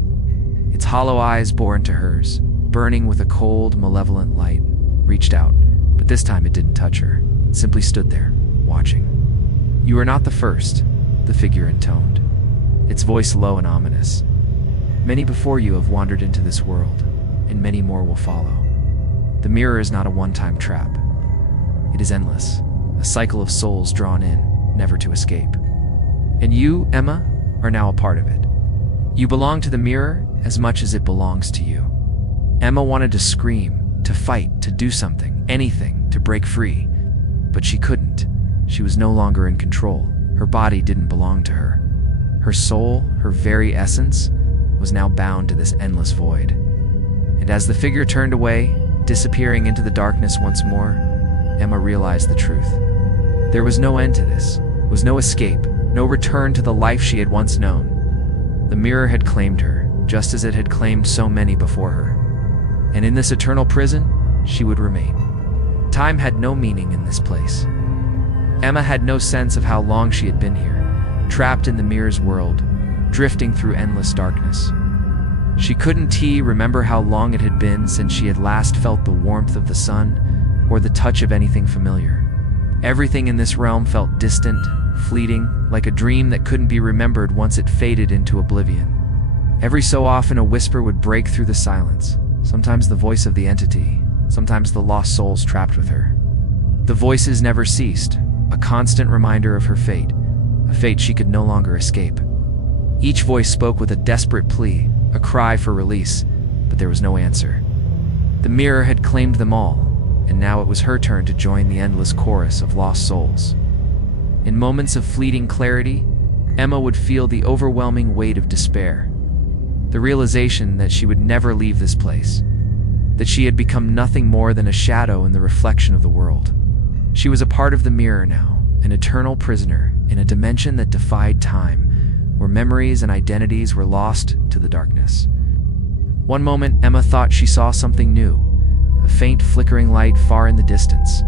Its hollow eyes bore into hers, burning with a cold, malevolent light, reached out, but this time it didn't touch her. It simply stood there, watching. "You are not the first," the figure intoned, its voice low and ominous. "Many before you have wandered into this world, and many more will follow. The mirror is not a one-time trap. It is endless, a cycle of souls drawn in, never to escape. And you, Emma, are now a part of it. You belong to the mirror as much as it belongs to you." Emma wanted to scream, to fight, to do something, anything, to break free. But she couldn't. She was no longer in control. Her body didn't belong to her. Her soul, her very essence, was now bound to this endless void. And as the figure turned away, disappearing into the darkness once more, Emma realized the truth. There was no end to this, was no escape, no return to the life she had once known. The mirror had claimed her, just as it had claimed so many before her. and in this eternal prison, she would remain. Time had no meaning in this place. Emma had no sense of how long she had been here, trapped in the mirror's world, drifting through endless darkness. She couldn't remember how long it had been since she had last felt the warmth of the sun or the touch of anything familiar. Everything in this realm felt distant, fleeting, like a dream that couldn't be remembered once it faded into oblivion. Every so often a whisper would break through the silence, sometimes the voice of the entity, sometimes the lost souls trapped with her. The voices never ceased, a constant reminder of her fate, a fate she could no longer escape. Each voice spoke with a desperate plea, a cry for release, but there was no answer. The mirror had claimed them all, and now it was her turn to join the endless chorus of lost souls. In moments of fleeting clarity, Emma would feel the overwhelming weight of despair. The realization that she would never leave this place, that she had become nothing more than a shadow in the reflection of the world. She was a part of the mirror now, an eternal prisoner in a dimension that defied time, where memories and identities were lost to the darkness. One moment, Emma thought she saw something new, a faint flickering light far in the distance.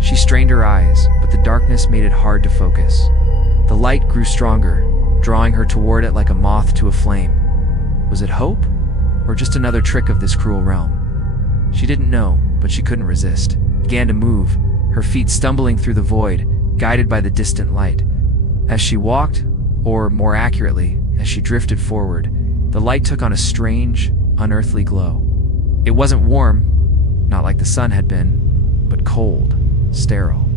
She strained her eyes, but the darkness made it hard to focus. The light grew stronger, drawing her toward it like a moth to a flame. Was it hope, or just another trick of this cruel realm? She didn't know, but she couldn't resist. Began to move, her feet stumbling through the void, guided by the distant light. As she walked, or more accurately, as she drifted forward, the light took on a strange, unearthly glow. It wasn't warm, not like the sun had been, but cold, sterile.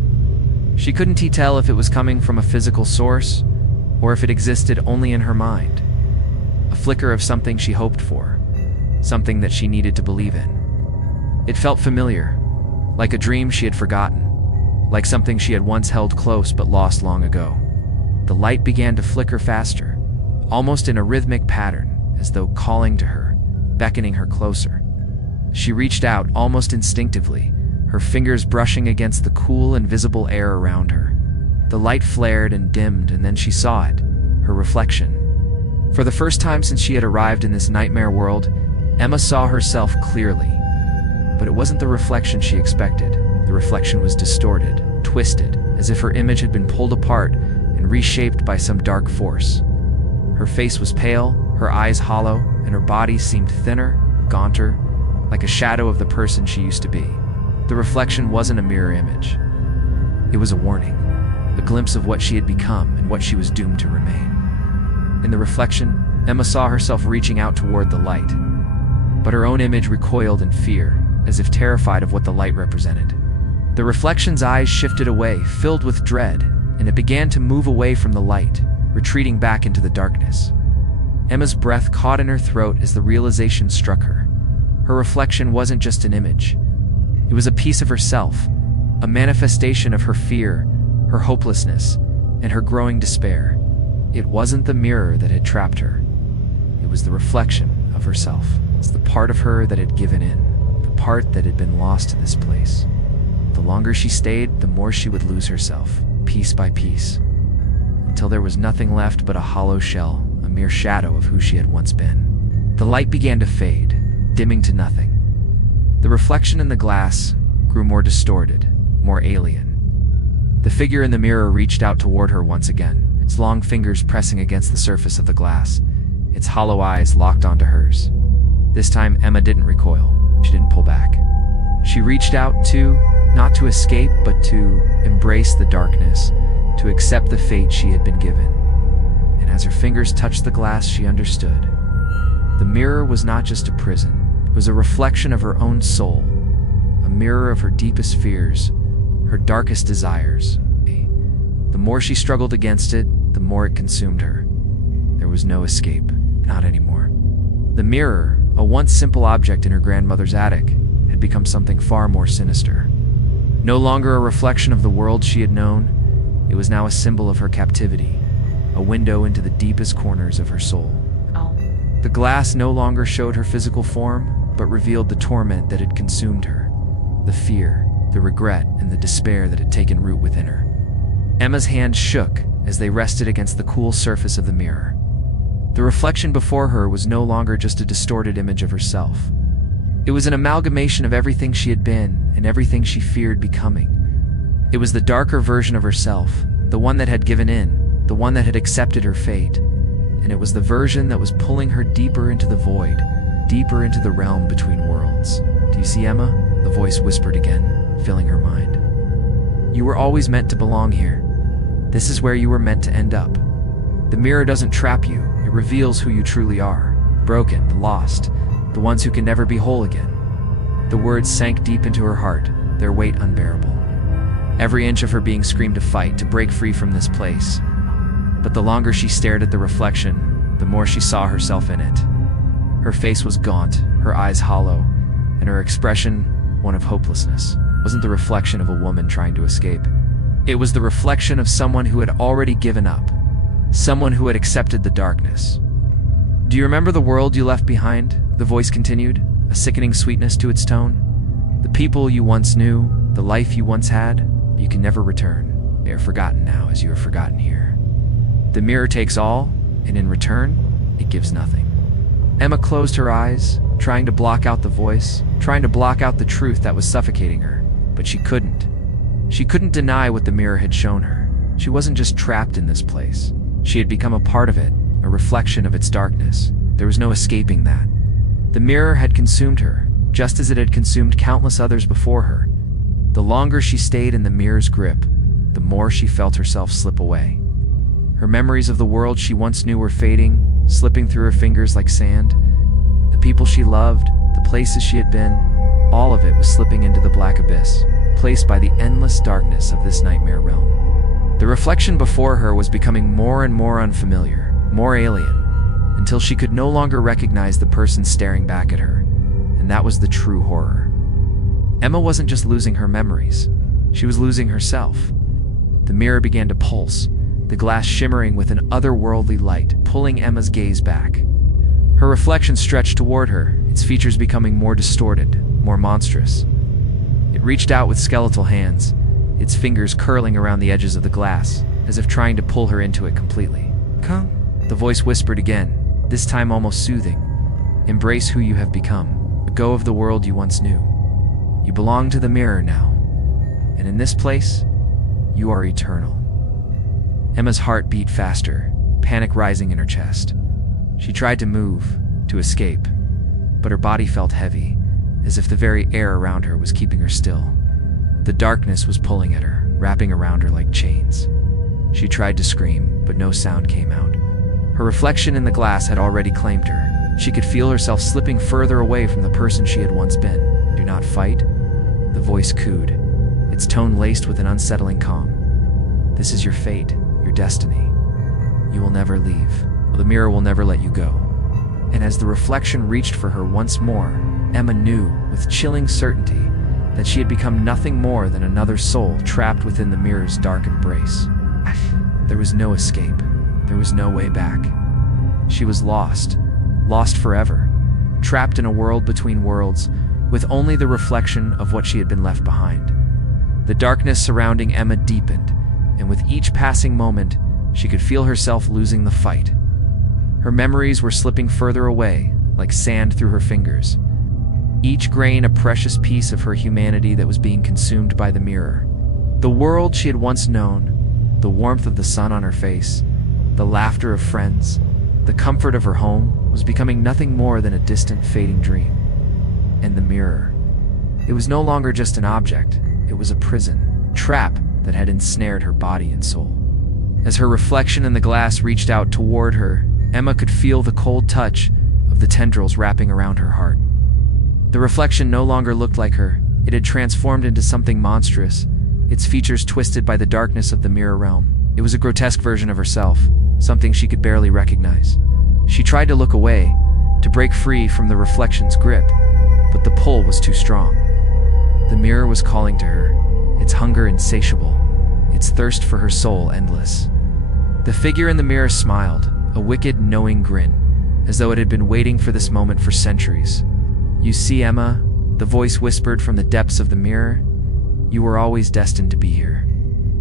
She couldn't tell if it was coming from a physical source, or if it existed only in her mind. A flicker of something she hoped for, something that she needed to believe in. It felt familiar, like a dream she had forgotten, like something she had once held close but lost long ago. The light began to flicker faster, almost in a rhythmic pattern, as though calling to her, beckoning her closer. She reached out almost instinctively, her fingers brushing against the cool and visible air around her. The light flared and dimmed, and then she saw it, her reflection. For the first time since she had arrived in this nightmare world, Emma saw herself clearly. But it wasn't the reflection she expected. The reflection was distorted, twisted, as if her image had been pulled apart and reshaped by some dark force. Her face was pale, her eyes hollow, and her body seemed thinner, gaunter, like a shadow of the person she used to be. The reflection wasn't a mirror image. It was a warning, a glimpse of what she had become and what she was doomed to remain. In the reflection, Emma saw herself reaching out toward the light, but her own image recoiled in fear, as if terrified of what the light represented. The reflection's eyes shifted away, filled with dread, and it began to move away from the light, retreating back into the darkness. Emma's breath caught in her throat as the realization struck her. Her reflection wasn't just an image. It was a piece of herself, a manifestation of her fear, her hopelessness, and her growing despair. It wasn't the mirror that had trapped her. It was the reflection of herself. It's the part of her that had given in, the part that had been lost to this place. The longer she stayed, the more she would lose herself, piece by piece, until there was nothing left but a hollow shell, a mere shadow of who she had once been. The light began to fade, dimming to nothing. The reflection in the glass grew more distorted, more alien. The figure in the mirror reached out toward her once again, its long fingers pressing against the surface of the glass, its hollow eyes locked onto hers. This time, Emma didn't recoil. She didn't pull back. She reached out not to escape, but to embrace the darkness, to accept the fate she had been given. And as her fingers touched the glass, she understood. The mirror was not just a prison. It was a reflection of her own soul, a mirror of her deepest fears, her darkest desires. The more she struggled against it, the more it consumed her. There was no escape, not anymore. The mirror, a once simple object in her grandmother's attic, had become something far more sinister. No longer a reflection of the world she had known, it was now a symbol of her captivity, a window into the deepest corners of her soul. The glass no longer showed her physical form, but revealed the torment that had consumed her, the fear, the regret, and the despair that had taken root within her. Emma's hands shook as they rested against the cool surface of the mirror. The reflection before her was no longer just a distorted image of herself. It was an amalgamation of everything she had been and everything she feared becoming. It was the darker version of herself, the one that had given in, the one that had accepted her fate. And it was the version that was pulling her deeper into the void, deeper into the realm between worlds. "Do you see, Emma?" the voice whispered again, filling her mind. "You were always meant to belong here. This is where you were meant to end up. The mirror doesn't trap you, it reveals who you truly are. Broken, the lost, the ones who can never be whole again." The words sank deep into her heart, their weight unbearable. Every inch of her being screamed to fight, to break free from this place. But the longer she stared at the reflection, the more she saw herself in it. Her face was gaunt, her eyes hollow, and her expression one of hopelessness. It wasn't the reflection of a woman trying to escape. It was the reflection of someone who had already given up, someone who had accepted the darkness. "Do you remember the world you left behind?" the voice continued, a sickening sweetness to its tone. "The people you once knew, the life you once had, you can never return. They are forgotten now as you are forgotten here. The mirror takes all, and in return, it gives nothing." Emma closed her eyes, trying to block out the voice, trying to block out the truth that was suffocating her, but she couldn't. She couldn't deny what the mirror had shown her. She wasn't just trapped in this place. She had become a part of it, a reflection of its darkness. There was no escaping that. The mirror had consumed her, just as it had consumed countless others before her. The longer she stayed in the mirror's grip, the more she felt herself slip away. Her memories of the world she once knew were fading, slipping through her fingers like sand. The people she loved, the places she had been, all of it was slipping into the black abyss, placed by the endless darkness of this nightmare realm. The reflection before her was becoming more and more unfamiliar, more alien, until she could no longer recognize the person staring back at her, and that was the true horror. Emma wasn't just losing her memories, she was losing herself. The mirror began to pulse, the glass shimmering with an otherworldly light, pulling Emma's gaze back. Her reflection stretched toward her, its features becoming more distorted, more monstrous. It reached out with skeletal hands, its fingers curling around the edges of the glass, as if trying to pull her into it completely. "Come," the voice whispered again, this time almost soothing. "Embrace who you have become. Let go of the world you once knew. You belong to the mirror now. And in this place, you are eternal." Emma's heart beat faster, panic rising in her chest. She tried to move, to escape, but her body felt heavy, as if the very air around her was keeping her still. The darkness was pulling at her, wrapping around her like chains. She tried to scream, but no sound came out. Her reflection in the glass had already claimed her. She could feel herself slipping further away from the person she had once been. "Do not fight," the voice cooed, its tone laced with an unsettling calm. "This is your fate, your destiny. You will never leave. The mirror will never let you go." And as the reflection reached for her once more, Emma knew, with chilling certainty, that she had become nothing more than another soul trapped within the mirror's dark embrace. There was no escape. There was no way back. She was lost, lost forever, trapped in a world between worlds, with only the reflection of what she had been left behind. The darkness surrounding Emma deepened, and with each passing moment, she could feel herself losing the fight. Her memories were slipping further away, like sand through her fingers. Each grain a precious piece of her humanity that was being consumed by the mirror. The world she had once known, the warmth of the sun on her face, the laughter of friends, the comfort of her home, was becoming nothing more than a distant, fading dream. And the mirror. It was no longer just an object, it was a prison, trap that had ensnared her body and soul. As her reflection in the glass reached out toward her, Emma could feel the cold touch of the tendrils wrapping around her heart. The reflection no longer looked like her. It had transformed into something monstrous, its features twisted by the darkness of the mirror realm. It was a grotesque version of herself, something she could barely recognize. She tried to look away, to break free from the reflection's grip, but the pull was too strong. The mirror was calling to her, its hunger insatiable, its thirst for her soul endless. The figure in the mirror smiled, a wicked, knowing grin, as though it had been waiting for this moment for centuries. "You see, Emma," the voice whispered from the depths of the mirror, "you were always destined to be here."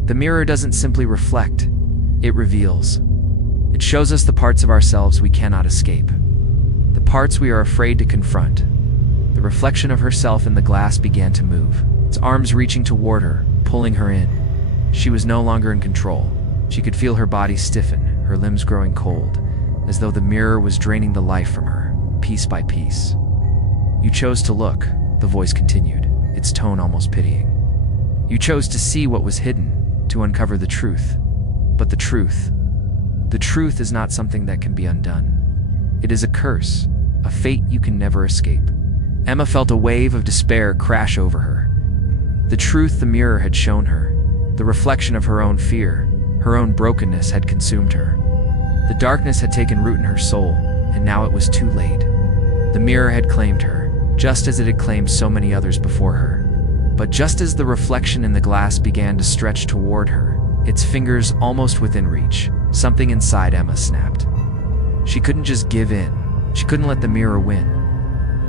The mirror doesn't simply reflect, it reveals. It shows us the parts of ourselves we cannot escape, the parts we are afraid to confront, The reflection of herself in the glass began to move, its arms reaching toward her, pulling her in. She was no longer in control. She could feel her body stiffen, her limbs growing cold, as though the mirror was draining the life from her, piece by piece. "You chose to look," the voice continued, its tone almost pitying. "You chose to see what was hidden, to uncover the truth. But the truth is not something that can be undone. It is a curse, a fate you can never escape." Emma felt a wave of despair crash over her. The truth the mirror had shown her, the reflection of her own fear, her own brokenness, had consumed her. The darkness had taken root in her soul, and now it was too late. The mirror had claimed her, just as it had claimed so many others before her. But just as the reflection in the glass began to stretch toward her, its fingers almost within reach, something inside Emma snapped. She couldn't just give in. She couldn't let the mirror win.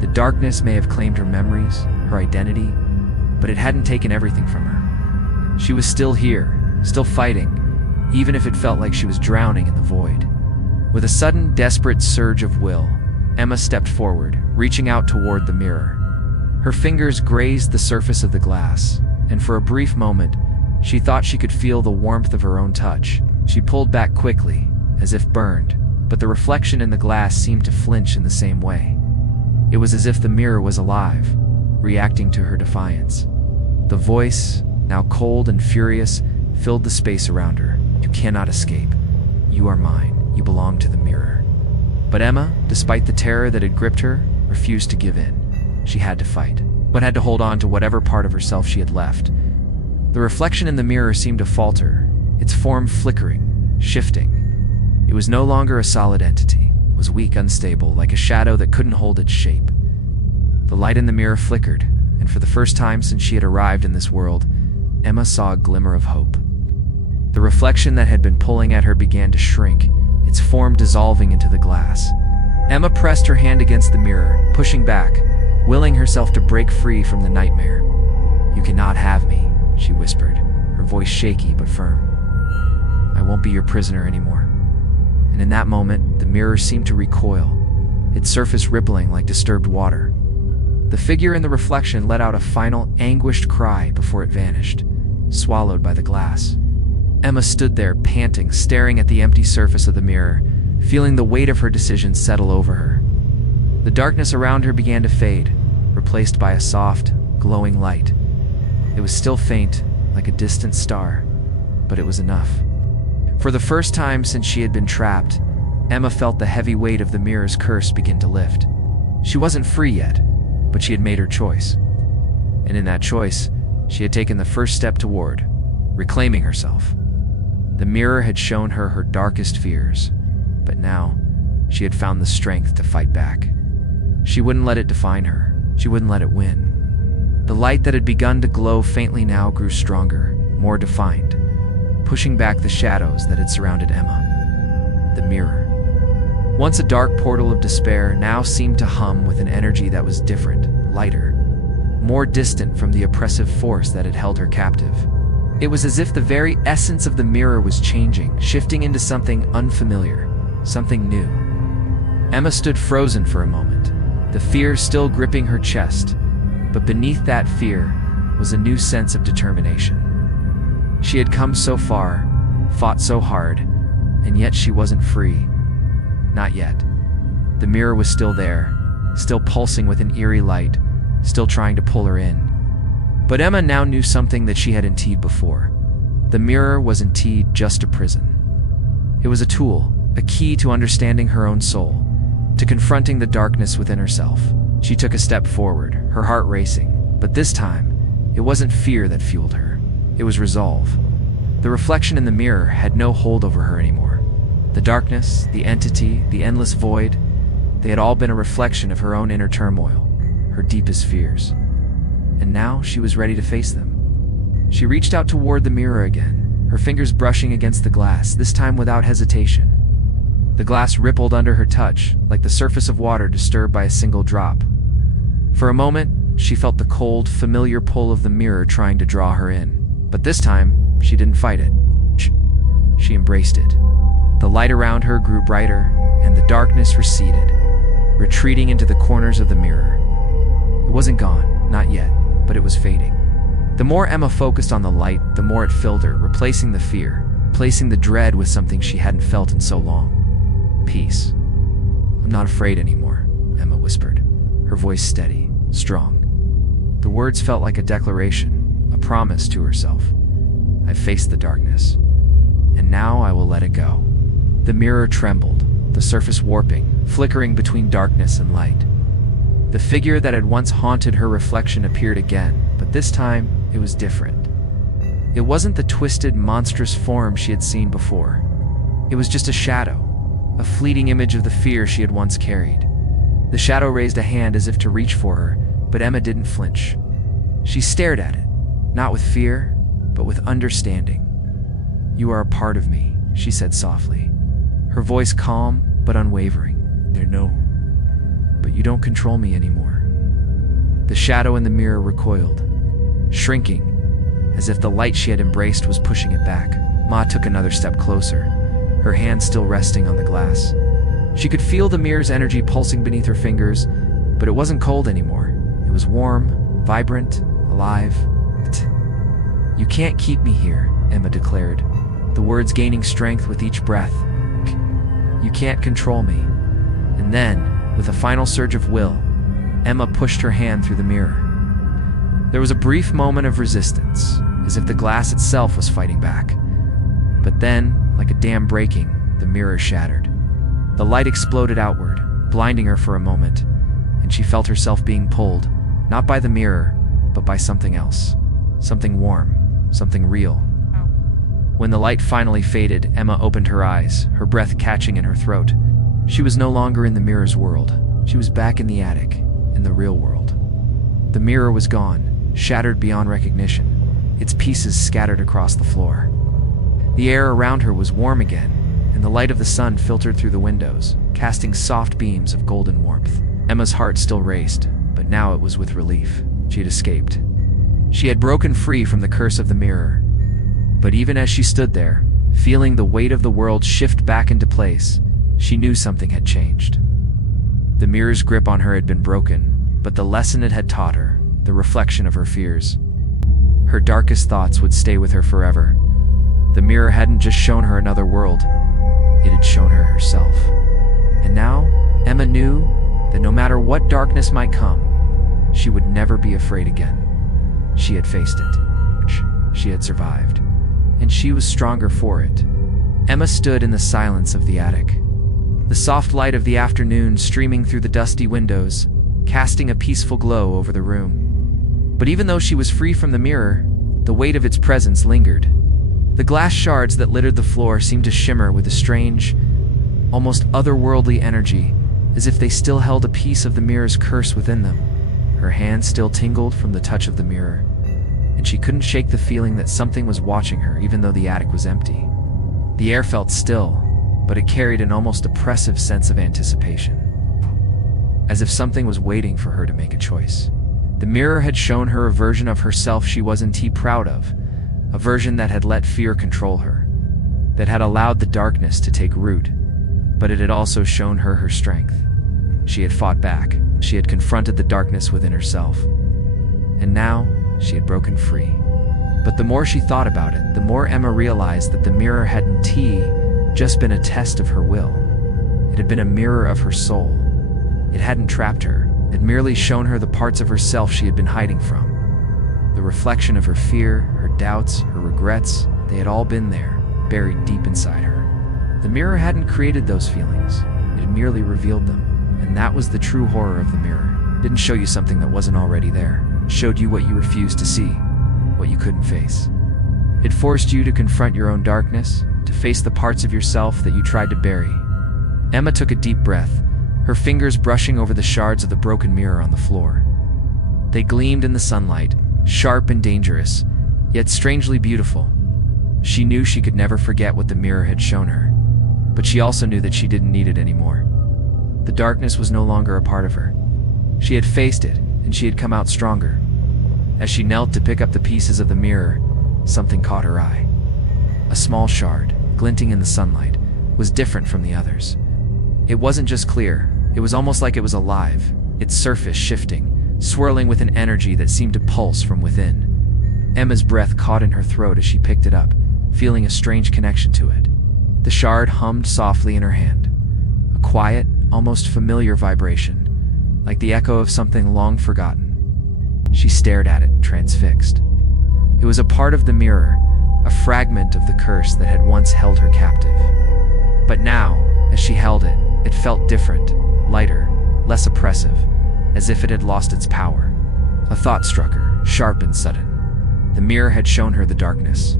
The darkness may have claimed her memories, her identity, but it hadn't taken everything from her. She was still here, still fighting, even if it felt like she was drowning in the void. With a sudden, desperate surge of will, Emma stepped forward, reaching out toward the mirror. Her fingers grazed the surface of the glass, and for a brief moment, she thought she could feel the warmth of her own touch. She pulled back quickly, as if burned, but the reflection in the glass seemed to flinch in the same way. It was as if the mirror was alive, reacting to her defiance. The voice, now cold and furious, filled the space around her. "You cannot escape. You are mine. You belong to the mirror." But Emma, despite the terror that had gripped her, refused to give in. She had to fight, but had to hold on to whatever part of herself she had left. The reflection in the mirror seemed to falter, its form flickering, shifting. It was no longer a solid entity. It was weak, unstable, like a shadow that couldn't hold its shape. The light in the mirror flickered, and for the first time since she had arrived in this world, Emma saw a glimmer of hope. The reflection that had been pulling at her began to shrink, its form dissolving into the glass. Emma pressed her hand against the mirror, pushing back, willing herself to break free from the nightmare. "You cannot have me," she whispered, her voice shaky but firm. "I won't be your prisoner anymore." And in that moment, the mirror seemed to recoil, its surface rippling like disturbed water. The figure in the reflection let out a final, anguished cry before it vanished, swallowed by the glass. Emma stood there, panting, staring at the empty surface of the mirror, feeling the weight of her decision settle over her. The darkness around her began to fade, replaced by a soft, glowing light. It was still faint, like a distant star, but it was enough. For the first time since she had been trapped, Emma felt the heavy weight of the mirror's curse begin to lift. She wasn't free yet, but she had made her choice. And in that choice, she had taken the first step toward reclaiming herself. The mirror had shown her her darkest fears, but now she had found the strength to fight back. She wouldn't let it define her. She wouldn't let it win. The light that had begun to glow faintly now grew stronger, more defined, pushing back the shadows that had surrounded Emma. The mirror, once a dark portal of despair, now seemed to hum with an energy that was different, lighter, more distant from the oppressive force that had held her captive. It was as if the very essence of the mirror was changing, shifting into something unfamiliar, something new. Emma stood frozen for a moment, the fear still gripping her chest, but beneath that fear was a new sense of determination. She had come so far, fought so hard, and yet she wasn't free. Not yet. The mirror was still there, still pulsing with an eerie light, still trying to pull her in. But Emma now knew something that she hadn't indeed before. The mirror was indeed just a prison. It was a tool, a key to understanding her own soul, to confronting the darkness within herself. She took a step forward, her heart racing, but this time, it wasn't fear that fueled her. It was resolve. The reflection in the mirror had no hold over her anymore. The darkness, the entity, the endless void, they had all been a reflection of her own inner turmoil, her deepest fears. And now she was ready to face them. She reached out toward the mirror again, her fingers brushing against the glass, this time without hesitation. The glass rippled under her touch, like the surface of water disturbed by a single drop. For a moment, she felt the cold, familiar pull of the mirror trying to draw her in. But this time, she didn't fight it. She embraced it. The light around her grew brighter, and the darkness receded, retreating into the corners of the mirror. It wasn't gone, not yet, but it was fading. The more Emma focused on the light, the more it filled her, replacing the fear, replacing the dread with something she hadn't felt in so long. Peace. "I'm not afraid anymore," Emma whispered, her voice steady, strong. The words felt like a declaration, a promise to herself. "I've faced the darkness, and now I will let it go." The mirror trembled, the surface warping, flickering between darkness and light. The figure that had once haunted her reflection appeared again, but this time it was different. It wasn't the twisted, monstrous form she had seen before. It was just a shadow, a fleeting image of the fear she had once carried. The shadow raised a hand as if to reach for her, but Emma didn't flinch. She stared at it, not with fear, but with understanding. "You are a part of me," she said softly, her voice calm but unwavering. "No, but you don't control me anymore." The shadow in the mirror recoiled, shrinking, as if the light she had embraced was pushing it back. Ma took another step closer, her hand still resting on the glass. She could feel the mirror's energy pulsing beneath her fingers, but it wasn't cold anymore. It was warm, vibrant, alive. "You can't keep me here," Emma declared, the words gaining strength with each breath. "You can't control me." And then, with a final surge of will, Emma pushed her hand through the mirror. There was a brief moment of resistance, as if the glass itself was fighting back. But then, like a dam breaking, the mirror shattered. The light exploded outward, blinding her for a moment, and she felt herself being pulled, not by the mirror, but by something else. Something warm, something real. When the light finally faded, Emma opened her eyes, her breath catching in her throat. She was no longer in the mirror's world. She was back in the attic, in the real world. The mirror was gone, shattered beyond recognition, its pieces scattered across the floor. The air around her was warm again, and the light of the sun filtered through the windows, casting soft beams of golden warmth. Emma's heart still raced, but now it was with relief. She had escaped. She had broken free from the curse of the mirror. But even as she stood there, feeling the weight of the world shift back into place, she knew something had changed. The mirror's grip on her had been broken, but the lesson it had taught her, the reflection of her fears, her darkest thoughts would stay with her forever. The mirror hadn't just shown her another world, it had shown her herself. And now, Emma knew that no matter what darkness might come, she would never be afraid again. She had faced it. She had survived. And she was stronger for it. Emma stood in the silence of the attic, the soft light of the afternoon streaming through the dusty windows, casting a peaceful glow over the room. But even though she was free from the mirror, the weight of its presence lingered. The glass shards that littered the floor seemed to shimmer with a strange, almost otherworldly energy, as if they still held a piece of the mirror's curse within them. Her hand still tingled from the touch of the mirror, and she couldn't shake the feeling that something was watching her even though the attic was empty. The air felt still, but it carried an almost oppressive sense of anticipation, as if something was waiting for her to make a choice. The mirror had shown her a version of herself she wasn't proud of, a version that had let fear control her, that had allowed the darkness to take root, but it had also shown her her strength. She had fought back, she had confronted the darkness within herself, and now she had broken free. But the more she thought about it, the more Emma realized that the mirror hadn't just been a test of her will. It had been a mirror of her soul. It hadn't trapped her. It had merely shown her the parts of herself she had been hiding from. The reflection of her fear, her doubts, her regrets, they had all been there, buried deep inside her. The mirror hadn't created those feelings. It had merely revealed them. And that was the true horror of the mirror. It didn't show you something that wasn't already there. It showed you what you refused to see, what you couldn't face. It forced you to confront your own darkness, to face the parts of yourself that you tried to bury. Emma took a deep breath, her fingers brushing over the shards of the broken mirror on the floor. They gleamed in the sunlight, sharp and dangerous, yet strangely beautiful. She knew she could never forget what the mirror had shown her, but she also knew that she didn't need it anymore. The darkness was no longer a part of her. She had faced it, and she had come out stronger. As she knelt to pick up the pieces of the mirror, something caught her eye. A small shard, glinting in the sunlight, was different from the others. It wasn't just clear, it was almost like it was alive, its surface shifting, swirling with an energy that seemed to pulse from within. Emma's breath caught in her throat as she picked it up, feeling a strange connection to it. The shard hummed softly in her hand, a quiet, almost familiar vibration, like the echo of something long forgotten. She stared at it, transfixed. It was a part of the mirror, a fragment of the curse that had once held her captive. But now, as she held it, it felt different, lighter, less oppressive, as if it had lost its power. A thought struck her, sharp and sudden. The mirror had shown her the darkness,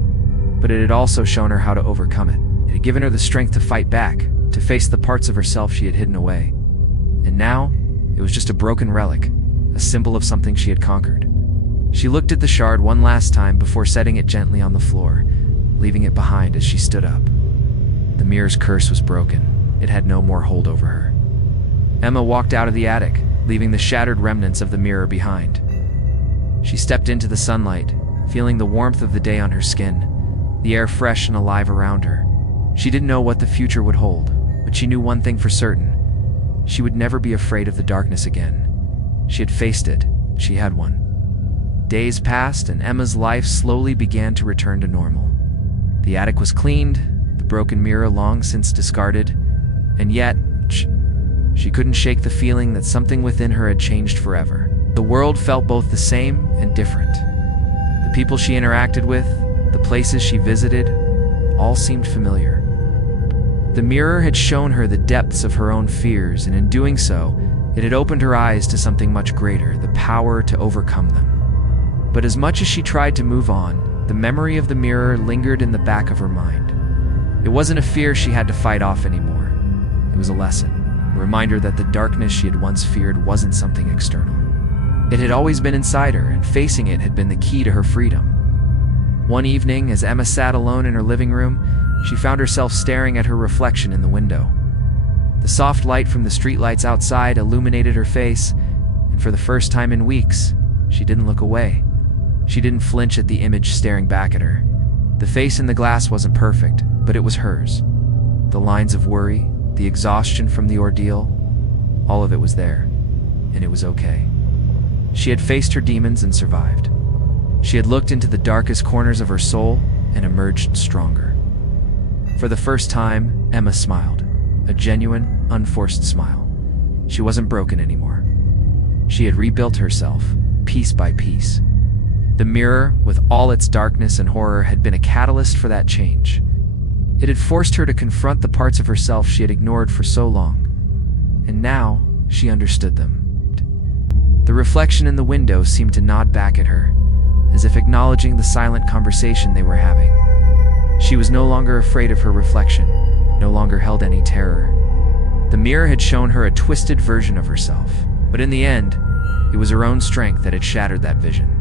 but it had also shown her how to overcome it. It had given her the strength to fight back, to face the parts of herself she had hidden away. And now, it was just a broken relic, a symbol of something she had conquered. She looked at the shard one last time before setting it gently on the floor, leaving it behind as she stood up. The mirror's curse was broken. It had no more hold over her. Emma walked out of the attic, leaving the shattered remnants of the mirror behind. She stepped into the sunlight, feeling the warmth of the day on her skin, the air fresh and alive around her. She didn't know what the future would hold, but she knew one thing for certain. She would never be afraid of the darkness again. She had faced it. She had won. Days passed, and Emma's life slowly began to return to normal. The attic was cleaned, the broken mirror long since discarded, and yet, she couldn't shake the feeling that something within her had changed forever. The world felt both the same and different. The people she interacted with, the places she visited, all seemed familiar. The mirror had shown her the depths of her own fears, and in doing so, it had opened her eyes to something much greater, the power to overcome them. But as much as she tried to move on, the memory of the mirror lingered in the back of her mind. It wasn't a fear she had to fight off anymore. It was a lesson, a reminder that the darkness she had once feared wasn't something external. It had always been inside her, and facing it had been the key to her freedom. One evening, as Emma sat alone in her living room, she found herself staring at her reflection in the window. The soft light from the streetlights outside illuminated her face, and for the first time in weeks, she didn't look away. She didn't flinch at the image staring back at her. The face in the glass wasn't perfect, but it was hers. The lines of worry, the exhaustion from the ordeal, all of it was there, and it was okay. She had faced her demons and survived. She had looked into the darkest corners of her soul and emerged stronger. For the first time, Emma smiled, a genuine, unforced smile. She wasn't broken anymore. She had rebuilt herself, piece by piece. The mirror, with all its darkness and horror, had been a catalyst for that change. It had forced her to confront the parts of herself she had ignored for so long. And now, she understood them. The reflection in the window seemed to nod back at her, as if acknowledging the silent conversation they were having. She was no longer afraid of her reflection, no longer held any terror. The mirror had shown her a twisted version of herself, but in the end, it was her own strength that had shattered that vision.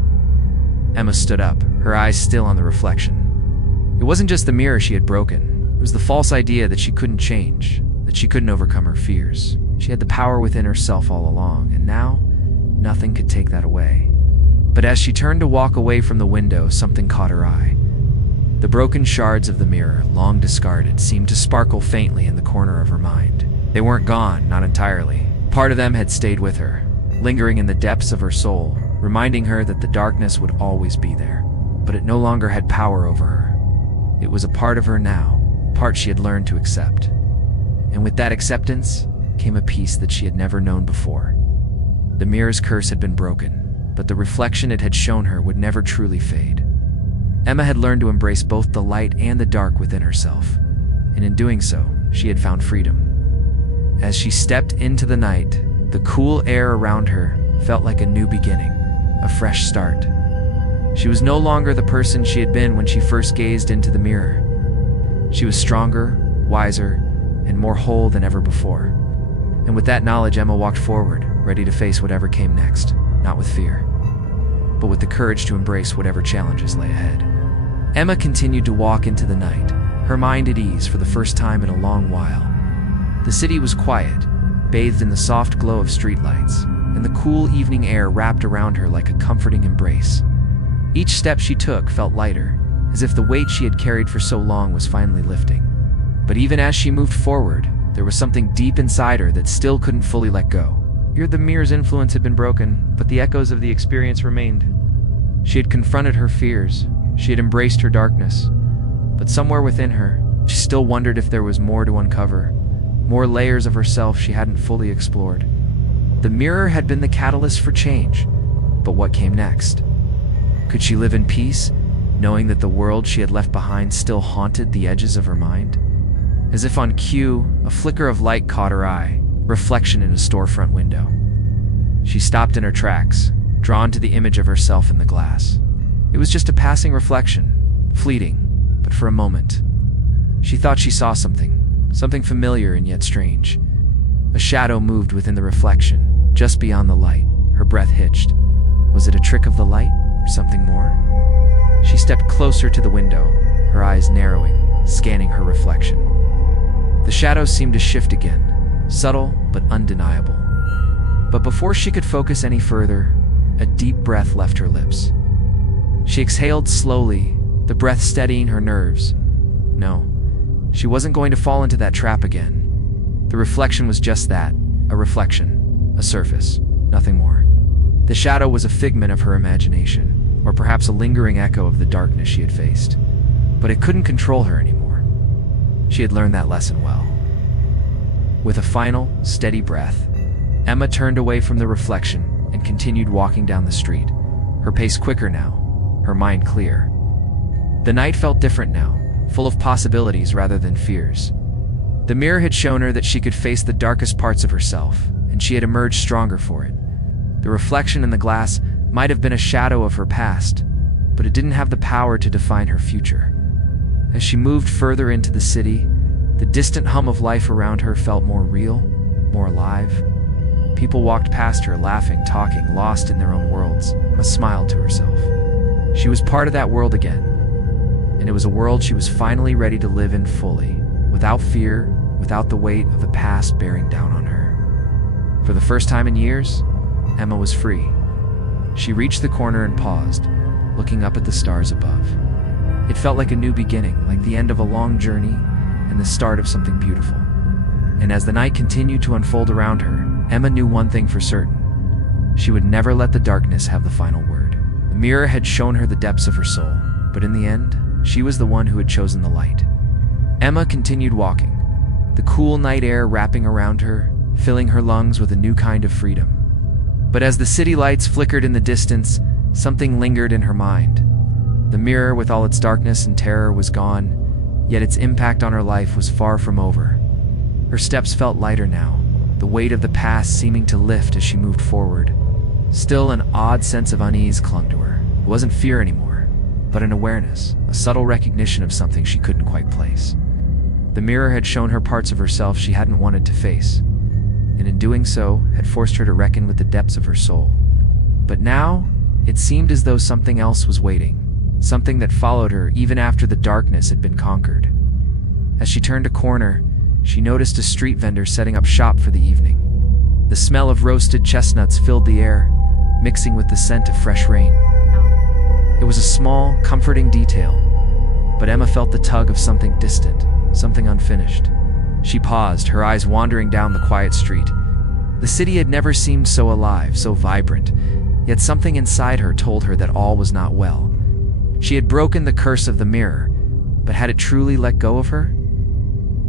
Emma stood up, her eyes still on the reflection. It wasn't just the mirror she had broken. It was the false idea that she couldn't change, that she couldn't overcome her fears. She had the power within herself all along, and now, nothing could take that away. But as she turned to walk away from the window, something caught her eye. The broken shards of the mirror, long discarded, seemed to sparkle faintly in the corner of her mind. They weren't gone, not entirely. Part of them had stayed with her, lingering in the depths of her soul, reminding her that the darkness would always be there. But it no longer had power over her. It was a part of her now, a part she had learned to accept. And with that acceptance came a peace that she had never known before. The mirror's curse had been broken, but the reflection it had shown her would never truly fade. Emma had learned to embrace both the light and the dark within herself, and in doing so, she had found freedom. As she stepped into the night, the cool air around her felt like a new beginning, a fresh start. She was no longer the person she had been when she first gazed into the mirror. She was stronger, wiser, and more whole than ever before. And with that knowledge, Emma walked forward, ready to face whatever came next, not with fear, but with the courage to embrace whatever challenges lay ahead. Emma continued to walk into the night, her mind at ease for the first time in a long while. The city was quiet, bathed in the soft glow of streetlights, and the cool evening air wrapped around her like a comforting embrace. Each step she took felt lighter, as if the weight she had carried for so long was finally lifting. But even as she moved forward, there was something deep inside her that still couldn't fully let go. The mirror's influence had been broken, but the echoes of the experience remained. She had confronted her fears. She had embraced her darkness. But somewhere within her, she still wondered if there was more to uncover, more layers of herself she hadn't fully explored. The mirror had been the catalyst for change, but what came next? Could she live in peace, knowing that the world she had left behind still haunted the edges of her mind? As if on cue, a flicker of light caught her eye, reflection in a storefront window. She stopped in her tracks, drawn to the image of herself in the glass. It was just a passing reflection, fleeting, but for a moment. She thought she saw something familiar and yet strange. A shadow moved within the reflection, just beyond the light. Her breath hitched. Was it a trick of the light, or something more? She stepped closer to the window, her eyes narrowing, scanning her reflection. The shadows seemed to shift again, subtle but undeniable. But before she could focus any further, a deep breath left her lips. She exhaled slowly, the breath steadying her nerves. No, she wasn't going to fall into that trap again. The reflection was just that, a reflection, a surface, nothing more. The shadow was a figment of her imagination, or perhaps a lingering echo of the darkness she had faced. But it couldn't control her anymore. She had learned that lesson well. With a final, steady breath, Emma turned away from the reflection and continued walking down the street, her pace quicker now, her mind clear. The night felt different now, full of possibilities rather than fears. The mirror had shown her that she could face the darkest parts of herself, and she had emerged stronger for it. The reflection in the glass might have been a shadow of her past, but it didn't have the power to define her future. As she moved further into the city, the distant hum of life around her felt more real, more alive. People walked past her, laughing, talking, lost in their own worlds. Emma smiled to herself. She was part of that world again, and it was a world she was finally ready to live in fully, without fear, without the weight of the past bearing down on her. For the first time in years, Emma was free. She reached the corner and paused, looking up at the stars above. It felt like a new beginning, like the end of a long journey and the start of something beautiful. And as the night continued to unfold around her, Emma knew one thing for certain. She would never let the darkness have the final word. The mirror had shown her the depths of her soul, but in the end, she was the one who had chosen the light. Emma continued walking, the cool night air wrapping around her, filling her lungs with a new kind of freedom. But as the city lights flickered in the distance, something lingered in her mind. The mirror, with all its darkness and terror, was gone, yet its impact on her life was far from over. Her steps felt lighter now, the weight of the past seeming to lift as she moved forward. Still, an odd sense of unease clung to her. It wasn't fear anymore, but an awareness, a subtle recognition of something she couldn't quite place. The mirror had shown her parts of herself she hadn't wanted to face, and in doing so, had forced her to reckon with the depths of her soul. But now, it seemed as though something else was waiting, something that followed her even after the darkness had been conquered. As she turned a corner, she noticed a street vendor setting up shop for the evening. The smell of roasted chestnuts filled the air, mixing with the scent of fresh rain. It was a small, comforting detail, but Emma felt the tug of something distant, something unfinished. She paused, her eyes wandering down the quiet street. The city had never seemed so alive, so vibrant, yet something inside her told her that all was not well. She had broken the curse of the mirror, but had it truly let go of her?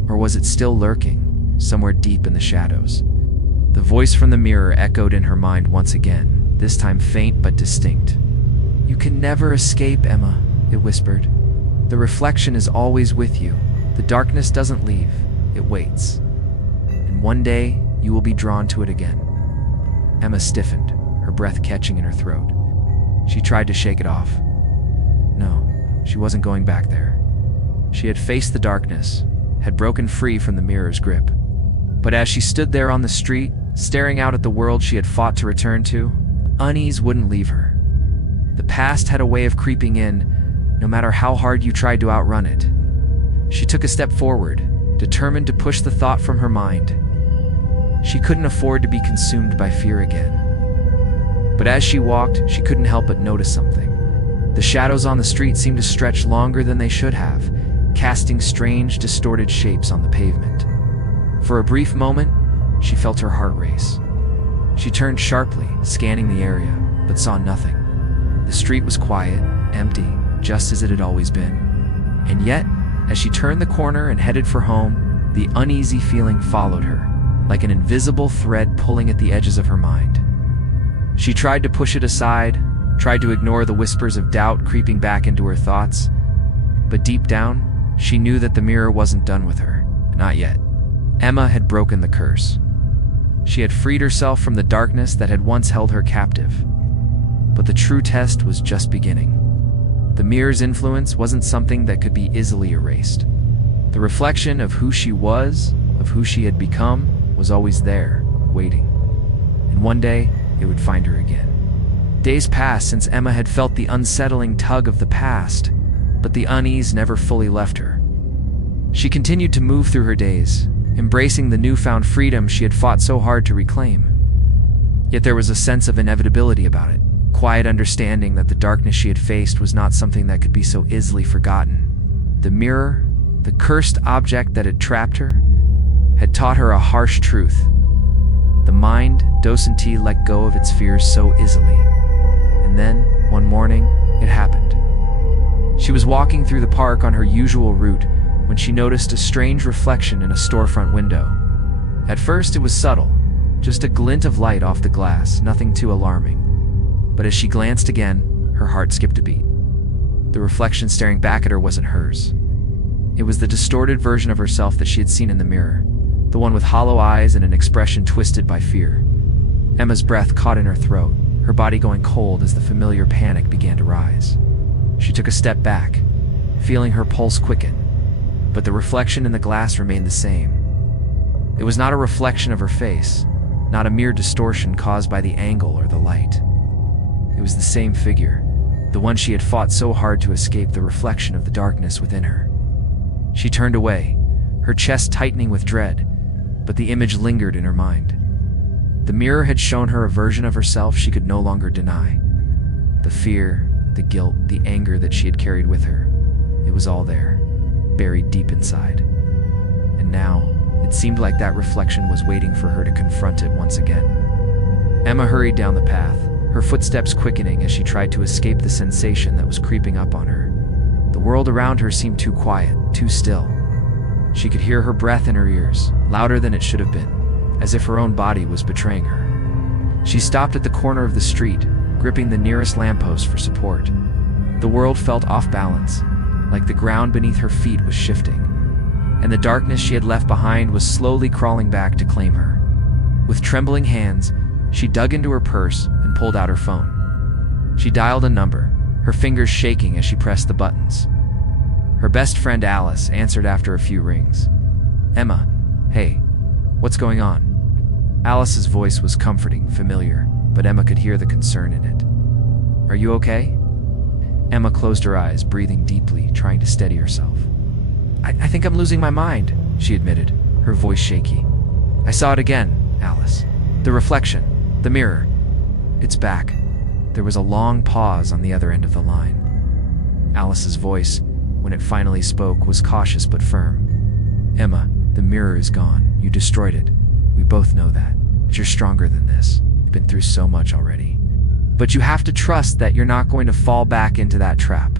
Or was it still lurking, somewhere deep in the shadows? The voice from the mirror echoed in her mind once again, this time faint but distinct. "You can never escape, Emma," it whispered. "The reflection is always with you. The darkness doesn't leave, it waits. And one day, you will be drawn to it again." Emma stiffened, her breath catching in her throat. She tried to shake it off. No, she wasn't going back there. She had faced the darkness, had broken free from the mirror's grip. But as she stood there on the street, staring out at the world she had fought to return to, unease wouldn't leave her. The past had a way of creeping in, no matter how hard you tried to outrun it. She took a step forward, determined to push the thought from her mind. She couldn't afford to be consumed by fear again. But as she walked, she couldn't help but notice something. The shadows on the street seemed to stretch longer than they should have, casting strange, distorted shapes on the pavement. For a brief moment, she felt her heart race. She turned sharply, scanning the area, but saw nothing. The street was quiet, empty, just as it had always been. And yet, as she turned the corner and headed for home, the uneasy feeling followed her, like an invisible thread pulling at the edges of her mind. She tried to push it aside, tried to ignore the whispers of doubt creeping back into her thoughts, but deep down, she knew that the mirror wasn't done with her. Not yet. Emma had broken the curse. She had freed herself from the darkness that had once held her captive. But the true test was just beginning. The mirror's influence wasn't something that could be easily erased. The reflection of who she was, of who she had become, was always there, waiting. And one day, it would find her again. Days passed since Emma had felt the unsettling tug of the past, but the unease never fully left her. She continued to move through her days, embracing the newfound freedom she had fought so hard to reclaim. Yet there was a sense of inevitability about it, quiet understanding that the darkness she had faced was not something that could be so easily forgotten. The mirror, the cursed object that had trapped her, had taught her a harsh truth. The mind doesn't let go of its fears so easily. And then, one morning, it happened. She was walking through the park on her usual route when she noticed a strange reflection in a storefront window. At first, it was subtle, just a glint of light off the glass, nothing too alarming. But as she glanced again, her heart skipped a beat. The reflection staring back at her wasn't hers. It was the distorted version of herself that she had seen in the mirror, the one with hollow eyes and an expression twisted by fear. Emma's breath caught in her throat, her body going cold as the familiar panic began to rise. She took a step back, feeling her pulse quicken, but the reflection in the glass remained the same. It was not a reflection of her face, not a mere distortion caused by the angle or the light. It was the same figure, the one she had fought so hard to escape the reflection of the darkness within her. She turned away, her chest tightening with dread, but the image lingered in her mind. The mirror had shown her a version of herself she could no longer deny. The fear, the guilt, the anger that she had carried with her, it was all there, buried deep inside. And now, it seemed like that reflection was waiting for her to confront it once again. Emma hurried down the path, her footsteps quickening as she tried to escape the sensation that was creeping up on her. The world around her seemed too quiet, too still. She could hear her breath in her ears, louder than it should have been, as if her own body was betraying her. She stopped at the corner of the street, gripping the nearest lamppost for support. The world felt off balance, like the ground beneath her feet was shifting, and the darkness she had left behind was slowly crawling back to claim her. With trembling hands, she dug into her purse and pulled out her phone. She dialed a number, her fingers shaking as she pressed the buttons. Her best friend Alice answered after a few rings. "Emma, hey, what's going on?" Alice's voice was comforting, familiar, but Emma could hear the concern in it. "Are you okay?" Emma closed her eyes, breathing deeply, trying to steady herself. I think I'm losing my mind," she admitted, her voice shaky. "I saw it again, Alice. The reflection, the mirror. It's back." There was a long pause on the other end of the line. Alice's voice, when it finally spoke, was cautious but firm. "Emma, the mirror is gone. You destroyed it. We both know that. But you're stronger than this. You've been through so much already. But you have to trust that you're not going to fall back into that trap."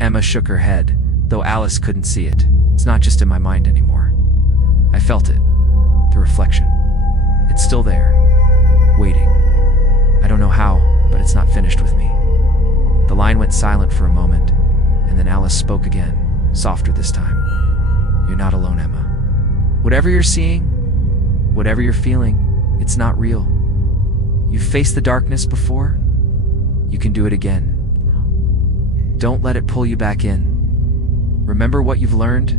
Emma shook her head, though Alice couldn't see it. "It's not just in my mind anymore. I felt it. The reflection. It's still there. Waiting. I don't know how, but it's not finished with me." The line went silent for a moment, and then Alice spoke again, softer this time. "You're not alone, Emma. Whatever you're seeing, whatever you're feeling, it's not real. You've faced the darkness before. You can do it again. Don't let it pull you back in. Remember what you've learned?"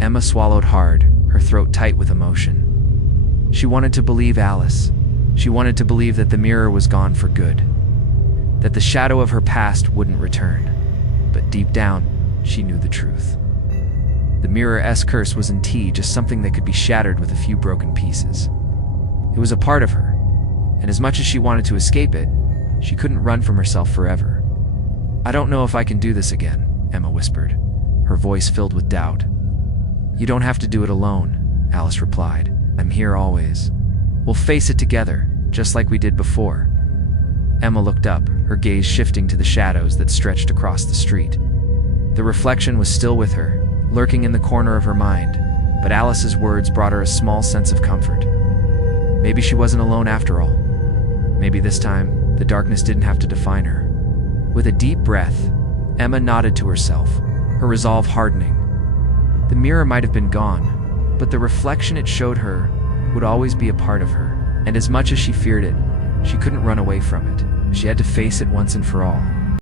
Emma swallowed hard, her throat tight with emotion. She wanted to believe Alice. She wanted to believe that the mirror was gone for good, that the shadow of her past wouldn't return. But deep down, she knew the truth. The mirror's curse was indeed just something that could be shattered with a few broken pieces. It was a part of her, and as much as she wanted to escape it, she couldn't run from herself forever. "I don't know if I can do this again," Emma whispered, her voice filled with doubt. "You don't have to do it alone," Alice replied. "I'm here always. We'll face it together, just like we did before." Emma looked up, her gaze shifting to the shadows that stretched across the street. The reflection was still with her, lurking in the corner of her mind, but Alice's words brought her a small sense of comfort. Maybe she wasn't alone after all. Maybe this time, the darkness didn't have to define her. With a deep breath, Emma nodded to herself, her resolve hardening. The mirror might have been gone, but the reflection it showed her would always be a part of her, and as much as she feared it, she couldn't run away from it. She had to face it once and for all.